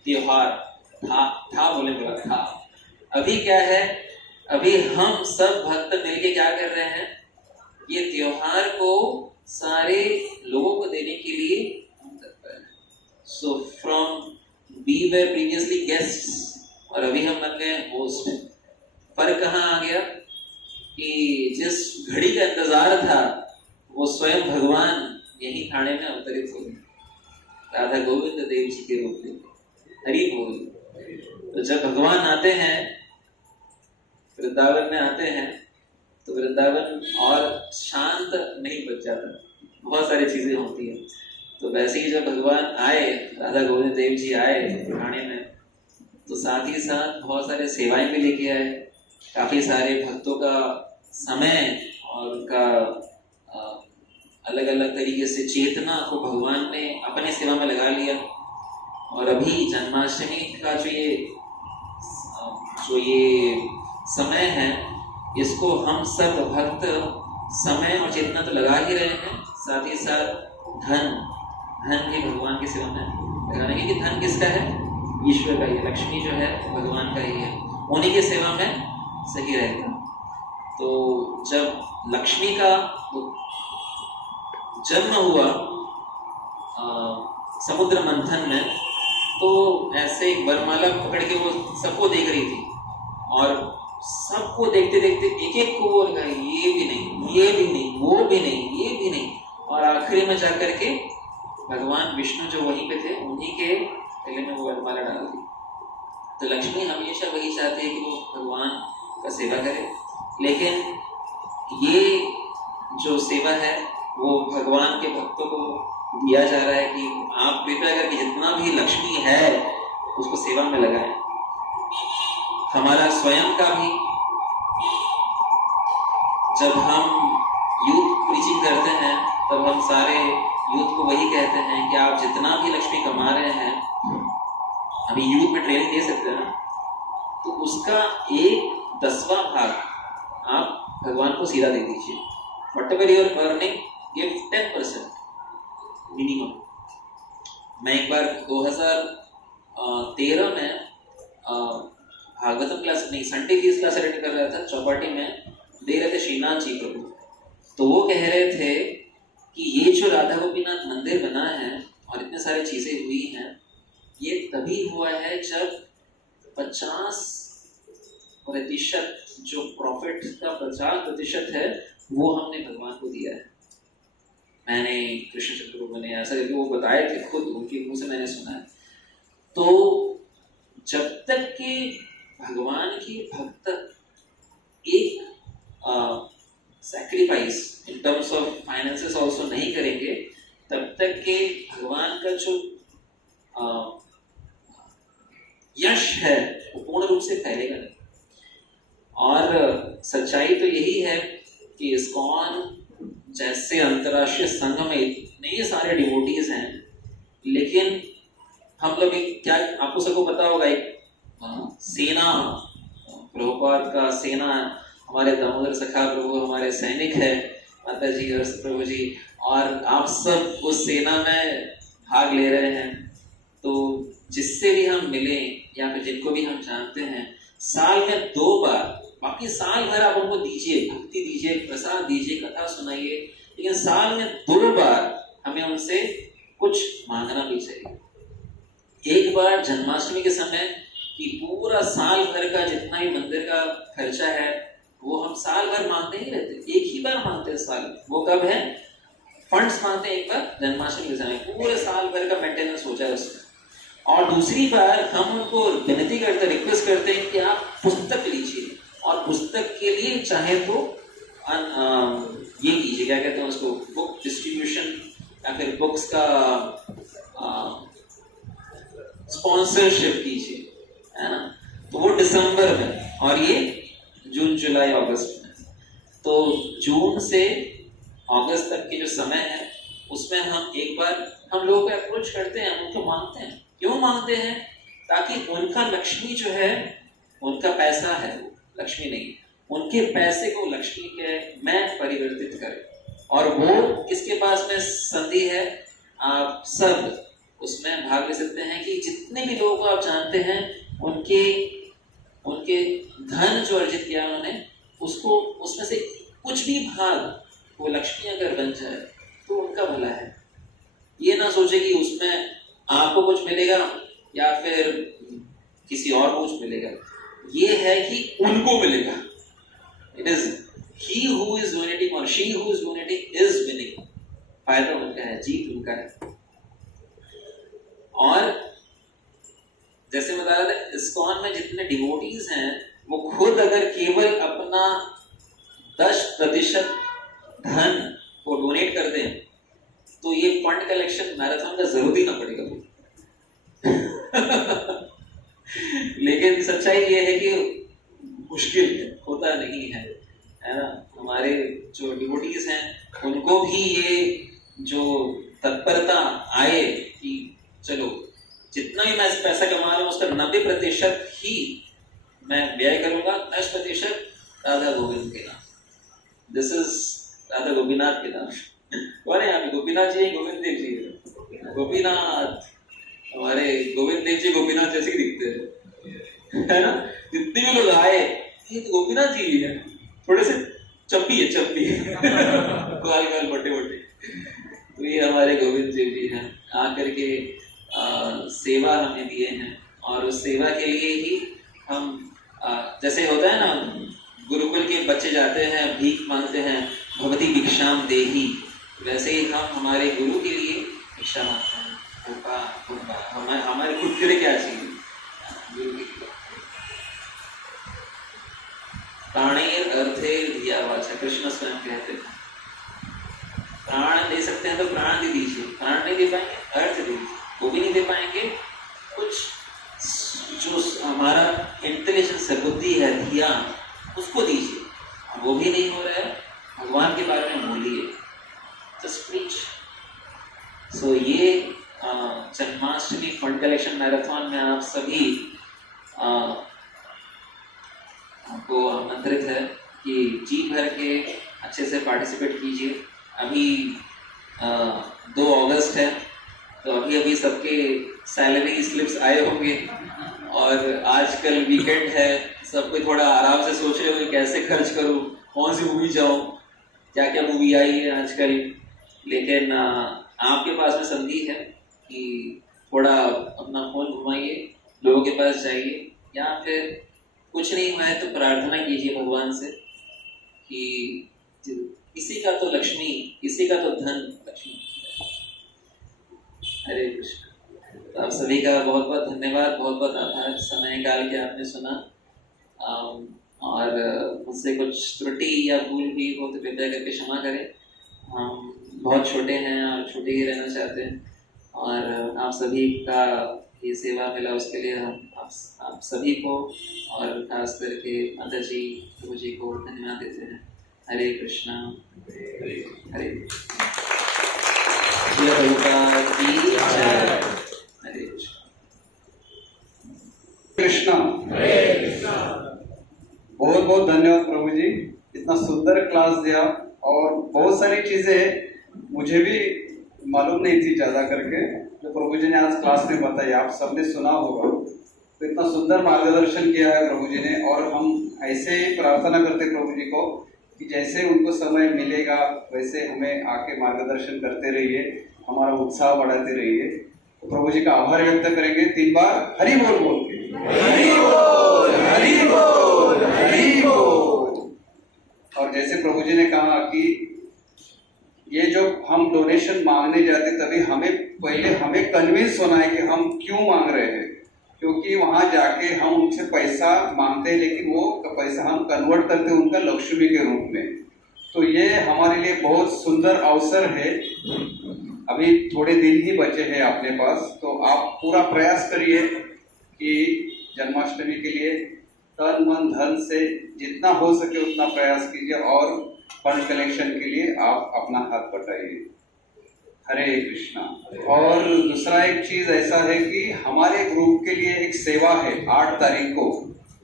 त्योहार था बोले बोला था। अभी क्या है? अभी हम सब भक्त मिलके क्या कर रहे हैं? ये त्योहार को सारे लोगों को देने के लिए हम कर रहे हैं। So from we were previously guests और अभी हम बन गए होस्ट। फर्क कहाँ आ गया कि जिस घड़ी का इंतजार था वो स्वयं भगवान यही ठाणे में अवतरित हो गए, राधा गोविंद देव जी के रूप में। हरि बोल। तो जब भगवान आते हैं, वृंदावन में आते हैं, तो वृंदावन और शांत नहीं बच जाता, बहुत सारी चीजें होती है। तो वैसे ही जब भगवान आए, राधा गोविंद देव जी आए ठाणे में, तो साथ ही साथ बहुत सारे सेवाएं भी लेके आए, काफी सारे भक्तों का समय और उनका अलग अलग तरीके से चेतना को भगवान ने अपने सेवा में लगा लिया। और अभी जन्माष्टमी का जो ये समय है, इसको हम सब भक्त समय और चेतना तो लगा ही रहे हैं, साथ ही साथ धन भी भगवान की सेवा में लगाने, क्योंकि धन किसका है? ईश्वर का ही है। लक्ष्मी जो है भगवान का ही है, उन्हीं की सेवा में सही रहेगा। तो जब लक्ष्मी का जन्म हुआ समुद्र मंथन में, तो ऐसे एक वरमाला पकड़ के वो सबको देख रही थी, और सबको देखते देखते एक एक को वो लगा, ये भी नहीं, ये भी नहीं, वो भी नहीं, ये भी नहीं, और आखिरी में जाकर के भगवान विष्णु जो वहीं पे थे, उन्हीं के गले में वो वरमाला डाल दी। तो लक्ष्मी हमेशा वही चाहती है कि वो भगवान का सेवा करे, लेकिन ये जो सेवा है वो भगवान के भक्तों को दिया जा रहा है कि आप कृपया करके जितना भी लक्ष्मी है उसको सेवा में लगाएं। हमारा स्वयं का भी, जब हम यूथ प्रीचिंग करते हैं, तब हम सारे यूथ को वही कहते हैं कि आप जितना भी लक्ष्मी कमा रहे हैं, अभी यूथ में ट्रेनिंग दे सकते हैं, तो उसका 1/10वां भाग आप भगवान को सीधा दे दीजिए। Whatever you are earning, give 10% minimum. मैं एक बार 2013 में भागवतम क्लास नहीं, संडे की क्लास अटेंड कर रहा था, चौपाटी में दे रहे थे श्रीनाथ जी प्रभु। तो वो कह रहे थे कि ये जो राधा गोपीनाथ मंदिर बना है और इतने सारी चीजें हुई हैं, ये तभी हुआ है जब 50% जो प्रॉफिट का 50% है वो हमने भगवान को दिया है। मैंने कृष्ण चंद्र मैंने ऐसा करके वो बताए थे, खुद उनके मुंह से मैंने सुना है। तो जब तक कि भगवान की भक्त एक sacrifice in terms of finances also नहीं करेंगे, तब तक के भगवान का जो यश है वो पूर्ण रूप से फैलेगा नहीं। और सच्चाई तो यही है कि इस्कॉन जैसे अंतर्राष्ट्रीय संघ में इतने सारे डिवोटीज हैं, लेकिन हम लोग एक, क्या आपको सबको पता होगा, एक सेना, प्रभुपाद का सेना, हमारे दामोदर सखा प्रभु हमारे सैनिक है, माता जी और प्रभु जी, और आप सब उस सेना में भाग ले रहे हैं। तो जिससे भी हम मिले या फिर जिनको भी हम जानते हैं, साल में 2 बार, बाकी साल भर आप उनको दीजिए, भक्ति दीजिए, प्रसाद दीजिए, कथा सुनाइए, लेकिन साल में 2 बार हमें उनसे कुछ मांगना भी चाहिए। एक बार जन्माष्टमी के समय कि पूरा साल भर का जितना भी मंदिर का खर्चा है वो हम साल भर मांगते ही रहते, एक ही बार मांगते हैं साल में। वो कब है? फंड्स मांगते हैं एक बार जन्माष्टमी के समय, पूरे साल भर का मेंटेनेंस हो जाए उसमें। और दूसरी बार हम उनको विनती करते, रिक्वेस्ट करते हैं कि आप पुस्तक लीजिए, और पुस्तक के लिए चाहे तो ये कीजिए, क्या कहते हैं उसको, बुक डिस्ट्रीब्यूशन या फिर बुक्स का स्पॉन्सरशिप कीजिए, है ना। तो वो दिसंबर में, और ये जून जुलाई अगस्त में। तो जून से अगस्त तक के जो समय है उसमें हम एक बार हम लोगों को अप्रोच करते हैं, उनको मांगते हैं। क्यों मांगते हैं? ताकि उनका लक्ष्मी जो है, उनका पैसा है, लक्ष्मी नहीं, उनके पैसे को लक्ष्मी के में परिवर्तित करे। और वो किसके पास में संधि है? आप सब उसमें भाग ले सकते हैं कि जितने भी लोगों को आप जानते हैं, उनके धन जो अर्जित किया उन्होंने, उसको उसमें से कुछ भी भाग वो लक्ष्मी अगर बन जाए तो उनका भला है। ये ना सोचे कि उसमें आपको कुछ मिलेगा या फिर किसी और को कुछ मिलेगा, ये है कि उनको मिलेगा। It is he who is donating और she who is donating is winning. फायदा उनका है, जीत उनका है। और जैसे मैं बता रहा था, इस्कॉन में जितने डिवोटीज हैं वो खुद अगर केवल अपना 10% धन को डोनेट कर दें तो ये फंड कलेक्शन मैराथन का जरूरत ही ना पड़ेगा। लेकिन सच्चाई ये है कि मुश्किल है, होता नहीं है ना। हमारे जो डिवोटीज हैं उनको भी ये जो तत्परता आए कि चलो जितना भी मैं पैसा कमा रहा हूँ उसका 90% ही मैं व्यय करूंगा, 10% राधा गोविंद के नाम। दिस इज राधा गोपीनाथ के नाम। कौन है यहाँ पे? गोपीनाथ जी, गोविंद देव जी? गोपीनाथ, हमारे गोविंद देव जी गोपीनाथ जैसे ही दिखते हैं, है ना। जितने भी लोग आए ये तो गोपीनाथ जी ही है, थोड़े से चप्पी है, चप्पी गाल गाल बटे बटे। तो ये हमारे गोविंद देव जी हैं, आकर के सेवा हमें दिए हैं और उस सेवा के लिए ही हम जैसे होता है ना, गुरुकुल के बच्चे जाते हैं भीख मांगते हैं, भगवती भिक्षाम देही, वैसे ही हम हमारे गुरु के लिए भिक्षा मांगते हैं। कृपा कृपा हमारे खुद के लिए क्या चाहिए, गुरु के लिए। प्राणेर अर्थेर धिया वाचा, कृष्ण स्वयं कहते हैं। प्राण दे सकते हैं तो प्राण दे दीजिए, प्राण नहीं दे पाएंगे अर्थ दे दीजिए, वो भी नहीं दे पाएंगे कुछ जो हमारा इंटेलिजेंस है, बुद्धि है, ध्यान, उसको दीजिए। वो भी नहीं हो रहा है, भगवान के बारे में बोलिए, जस्ट प्रीच। सो ये जन्माष्टमी फंड कलेक्शन मैराथन में आप सभी आपको आमंत्रित है कि जी भर के अच्छे से पार्टिसिपेट कीजिए। अभी 2 अगस्त है तो अभी सबके सैलरी स्लिप्स आए होंगे और आजकल वीकेंड है, सब कोई थोड़ा आराम से सोच रहे हो कैसे खर्च करूं, कौन सी मूवी जाऊं, क्या क्या मूवी आई है आजकल। लेकिन आपके पास में संधि है कि थोड़ा अपना फोन घुमाइए, लोगों के पास जाइए, या फिर कुछ नहीं हुआ है तो प्रार्थना कीजिए भगवान से कि किसी का तो लक्ष्मी, किसी का तो धन लक्ष्मी। हरे कृष्ण। तो आप सभी का बहुत बहुत धन्यवाद, बहुत बहुत आभार, समय निकाल के आपने सुना। और मुझसे कुछ त्रुटि या भूल भी हो तो कृपया करके क्षमा करें। हम बहुत छोटे हैं और छोटे ही रहना चाहते हैं और आप सभी का ये सेवा मिला उसके लिए हम आप सभी को और खास करके माता जी, प्रभु जी को धन्यवाद देते हैं। हरे कृष्णा, हरे हरे कृष्णा। बहुत बहुत धन्यवाद प्रभु जी, इतना सुंदर क्लास दिया और बहुत सारी चीजें मुझे भी मालूम नहीं थी ज्यादा करके, जो प्रभु जी ने आज क्लास में बताई, आप सबने सुना होगा। तो इतना सुंदर मार्गदर्शन किया है प्रभु जी ने और हम ऐसे ही प्रार्थना करते प्रभु जी को कि जैसे उनको समय मिलेगा वैसे हमें आके मार्गदर्शन करते रहिए, हमारा उत्साह बढ़ाते रहिए। तो प्रभु जी का आभार व्यक्त करेंगे 3 बार हरि बोल बोल के। हरि बोल, हरि बोल, हरि बोल। और जैसे प्रभु जी ने कहा कि ये जो हम डोनेशन मांगने जाते तभी पहले हमें कन्विंस होना है कि हम क्यों मांग रहे हैं, क्योंकि वहां जाके हम उनसे पैसा मांगते हैं लेकिन वो पैसा हम कन्वर्ट करते हैं उनका लक्ष्मी के रूप में। तो ये हमारे लिए बहुत सुंदर अवसर है। अभी थोड़े दिन ही बचे हैं अपने पास, तो आप पूरा प्रयास करिए कि जन्माष्टमी के लिए तन मन धन से जितना हो सके उतना प्रयास कीजिए और फंड कलेक्शन के लिए आप अपना हाथ बटाइए। हरे कृष्णा। और दूसरा एक चीज ऐसा है कि हमारे ग्रुप के लिए एक सेवा है, 8 तारीख को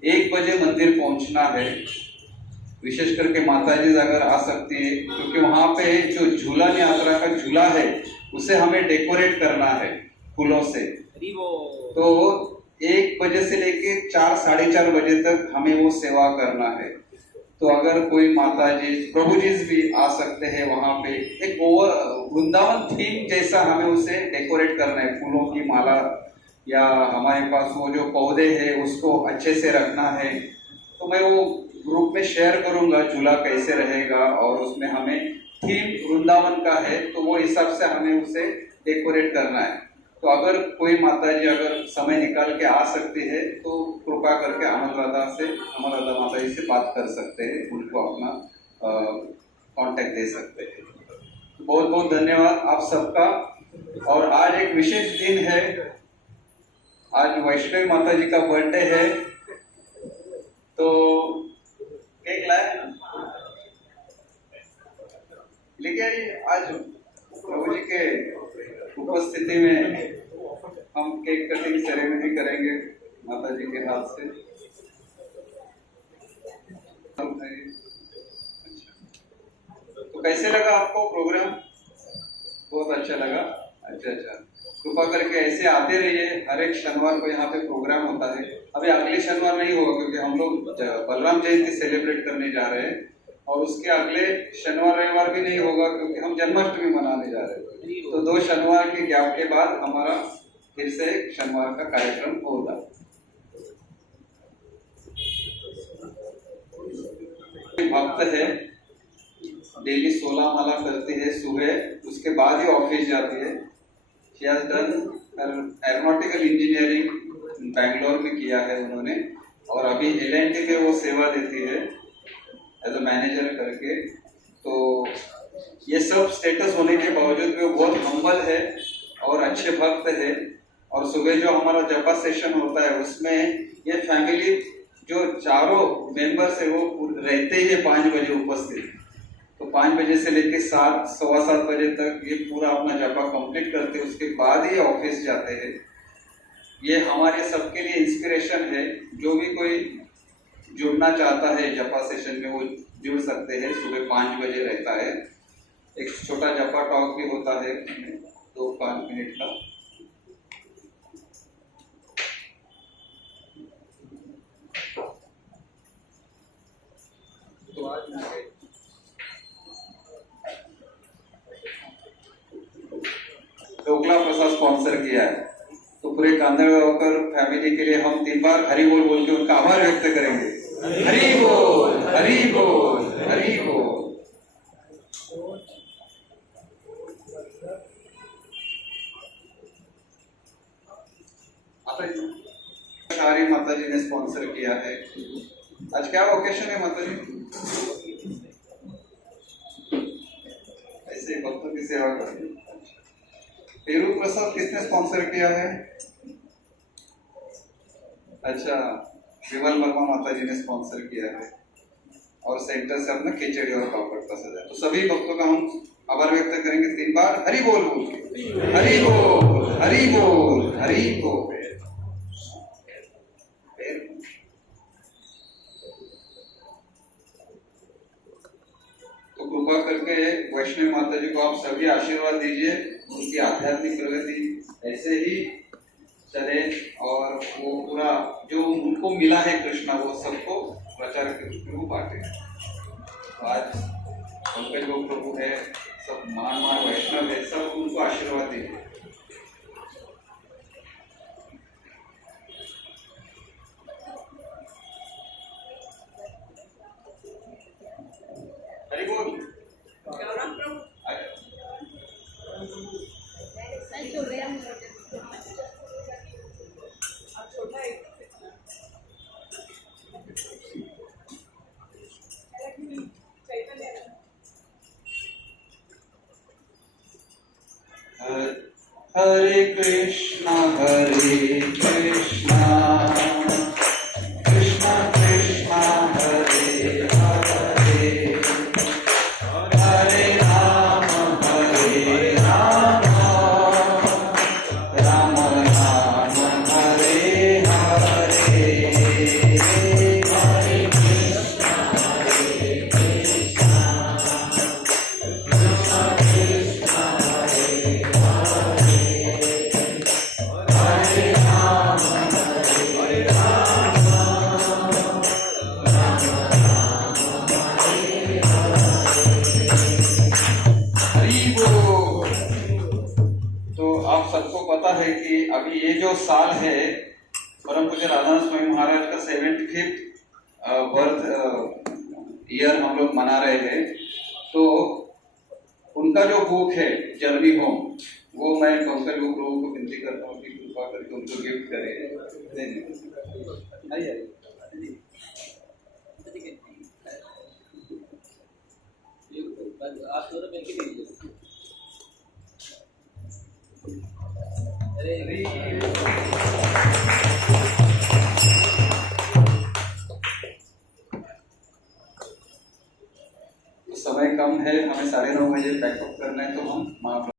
1 बजे मंदिर पहुंचना है। विशेष करके माताजी अगर आ सकती है, क्योंकि वहां पे जो झूलन यात्रा का झूला है उसे हमें डेकोरेट करना है फूलों से। तो 1 बजे से लेके 4 साढ़े 4 बजे तक हमें वो सेवा करना है। तो अगर कोई माता जी, प्रभु जी भी आ सकते हैं वहां पे, एक वृंदावन थीम जैसा हमें उसे डेकोरेट करना है, फूलों की माला या हमारे पास वो जो पौधे हैं उसको अच्छे से रखना है। तो मैं वो ग्रुप में शेयर करूंगा झूला कैसे रहेगा और उसमें हमें थीम वृंदावन का है तो वो हिसाब से हमें उसे डेकोरेट करना है। तो तो अगर कोई माता जी अगर समय निकाल के आ सकती है तो कृपा करके अमरराधा माता जी से बात कर सकते हैं, उनको अपना कांटेक्ट दे सकते हैं। बहुत बहुत धन्यवाद आप सबका। और आज एक विशेष दिन है, आज वैष्णवी माता जी का बर्थडे है, तो केक लाए लेके आइए। आज प्रभु जी के उपस्थिति में हम केक कटिंग सेरेमनी करेंगे माता जी के हाथ से। तो कैसे लगा आपको प्रोग्राम? बहुत अच्छा लगा। अच्छा, कृपा करके ऐसे आते रहिए, हर एक शनिवार को यहाँ पे प्रोग्राम होता है। अभी अगले शनिवार नहीं होगा क्योंकि हम लोग बलराम जयंती सेलिब्रेट करने जा रहे हैं, और उसके अगले शनिवार रविवार भी नहीं होगा क्योंकि हम जन्माष्टमी मनाने जा रहे हैं। तो 2 शनिवार के गैप के बाद हमारा फिर से शनिवार का कार्यक्रम होगा। भक्त है, डेली 16 माला करती है सुबह, उसके बाद ही ऑफिस जाती है। She has done aeronautical engineering Bangalore में किया है उन्होंने, और अभी L&T में वो सेवा देती है एज अ मैनेजर करके। तो ये सब स्टेटस होने के बावजूद भी वो बहुत हम्बल है और अच्छे भक्त है। और सुबह जो हमारा जपा सेशन होता है उसमें ये फैमिली जो चारों मेंबर्स है वो रहते ही 5 बजे उपस्थित। तो 5 बजे से लेकर 7, सवा 7 बजे तक ये पूरा अपना जपा कंप्लीट करते हैं, उसके बाद ही ऑफिस जाते हैं। ये हमारे सबके लिए इंस्पिरेशन है। जो भी कोई जुड़ना चाहता है जपा सेशन में वो जुड़ सकते हैं। सुबह 5 बजे रहता है, एक छोटा जपा टॉक भी होता है 2-5 मिनट का। तो आज ढोकला प्रसाद स्पॉन्सर किया है, तो पूरे कांदळगावकर फैमिली के लिए हम 3 बार हरि बोल बोल के उनका आभार व्यक्त करेंगे। हरि बोल, हरि बोल, हरि बोल। शारी माता जी ने स्पॉन्सर किया है। आज क्या ओकेशन है माता जी? ऐसे भक्तों की सेवा करते। पेरू प्रसाद किसने स्पॉन्सर किया है? अच्छा, विमल वर्मा माता जी ने स्पॉन्सर किया है, और सेंटर से अपना खिचड़ी और पापड़ का सजा। तो सभी भक्तों का हम आभार व्यक्त करेंगे 3 बार हरि बोल बोल के। हरि बोल, हरि बोल, हरि बोल। तो कृपा करके वैष्णवी माता जी को आप सभी आशीर्वाद दीजिए, उनकी आध्यात्मिक प्रगति ऐसे ही चले, और वो पूरा जो उनको मिला है कृष्णा वो सबको प्रचार के वो बांटे। आज पंकज वो प्रभु है, सब महान वैष्णव है, सब उनको आशीर्वाद दीजिए। हरि बोल। हरे कृष्णा कृष्णा कृष्णा हरे हरे, हरे राम राम राम हरे हरे। हरे कृष्णा कृष्णा कृष्णा हरे सबको पता है कि अभी ये जो साल है परम पूज्य राधानाथ स्वामी महाराज का 75th बर्थ ईयर हम लोग मना रहे हैं। तो उनका जो बुक है जर्नी होम, वो मैं कौशल लोगों को विनती करता हूँ कि कृपा करके उनको गिफ्ट करें। धन्यवाद। आप दोनों मिलके दीजिए। समय कम है, हमें 9:30 बजे पैकअप करना है, तो हम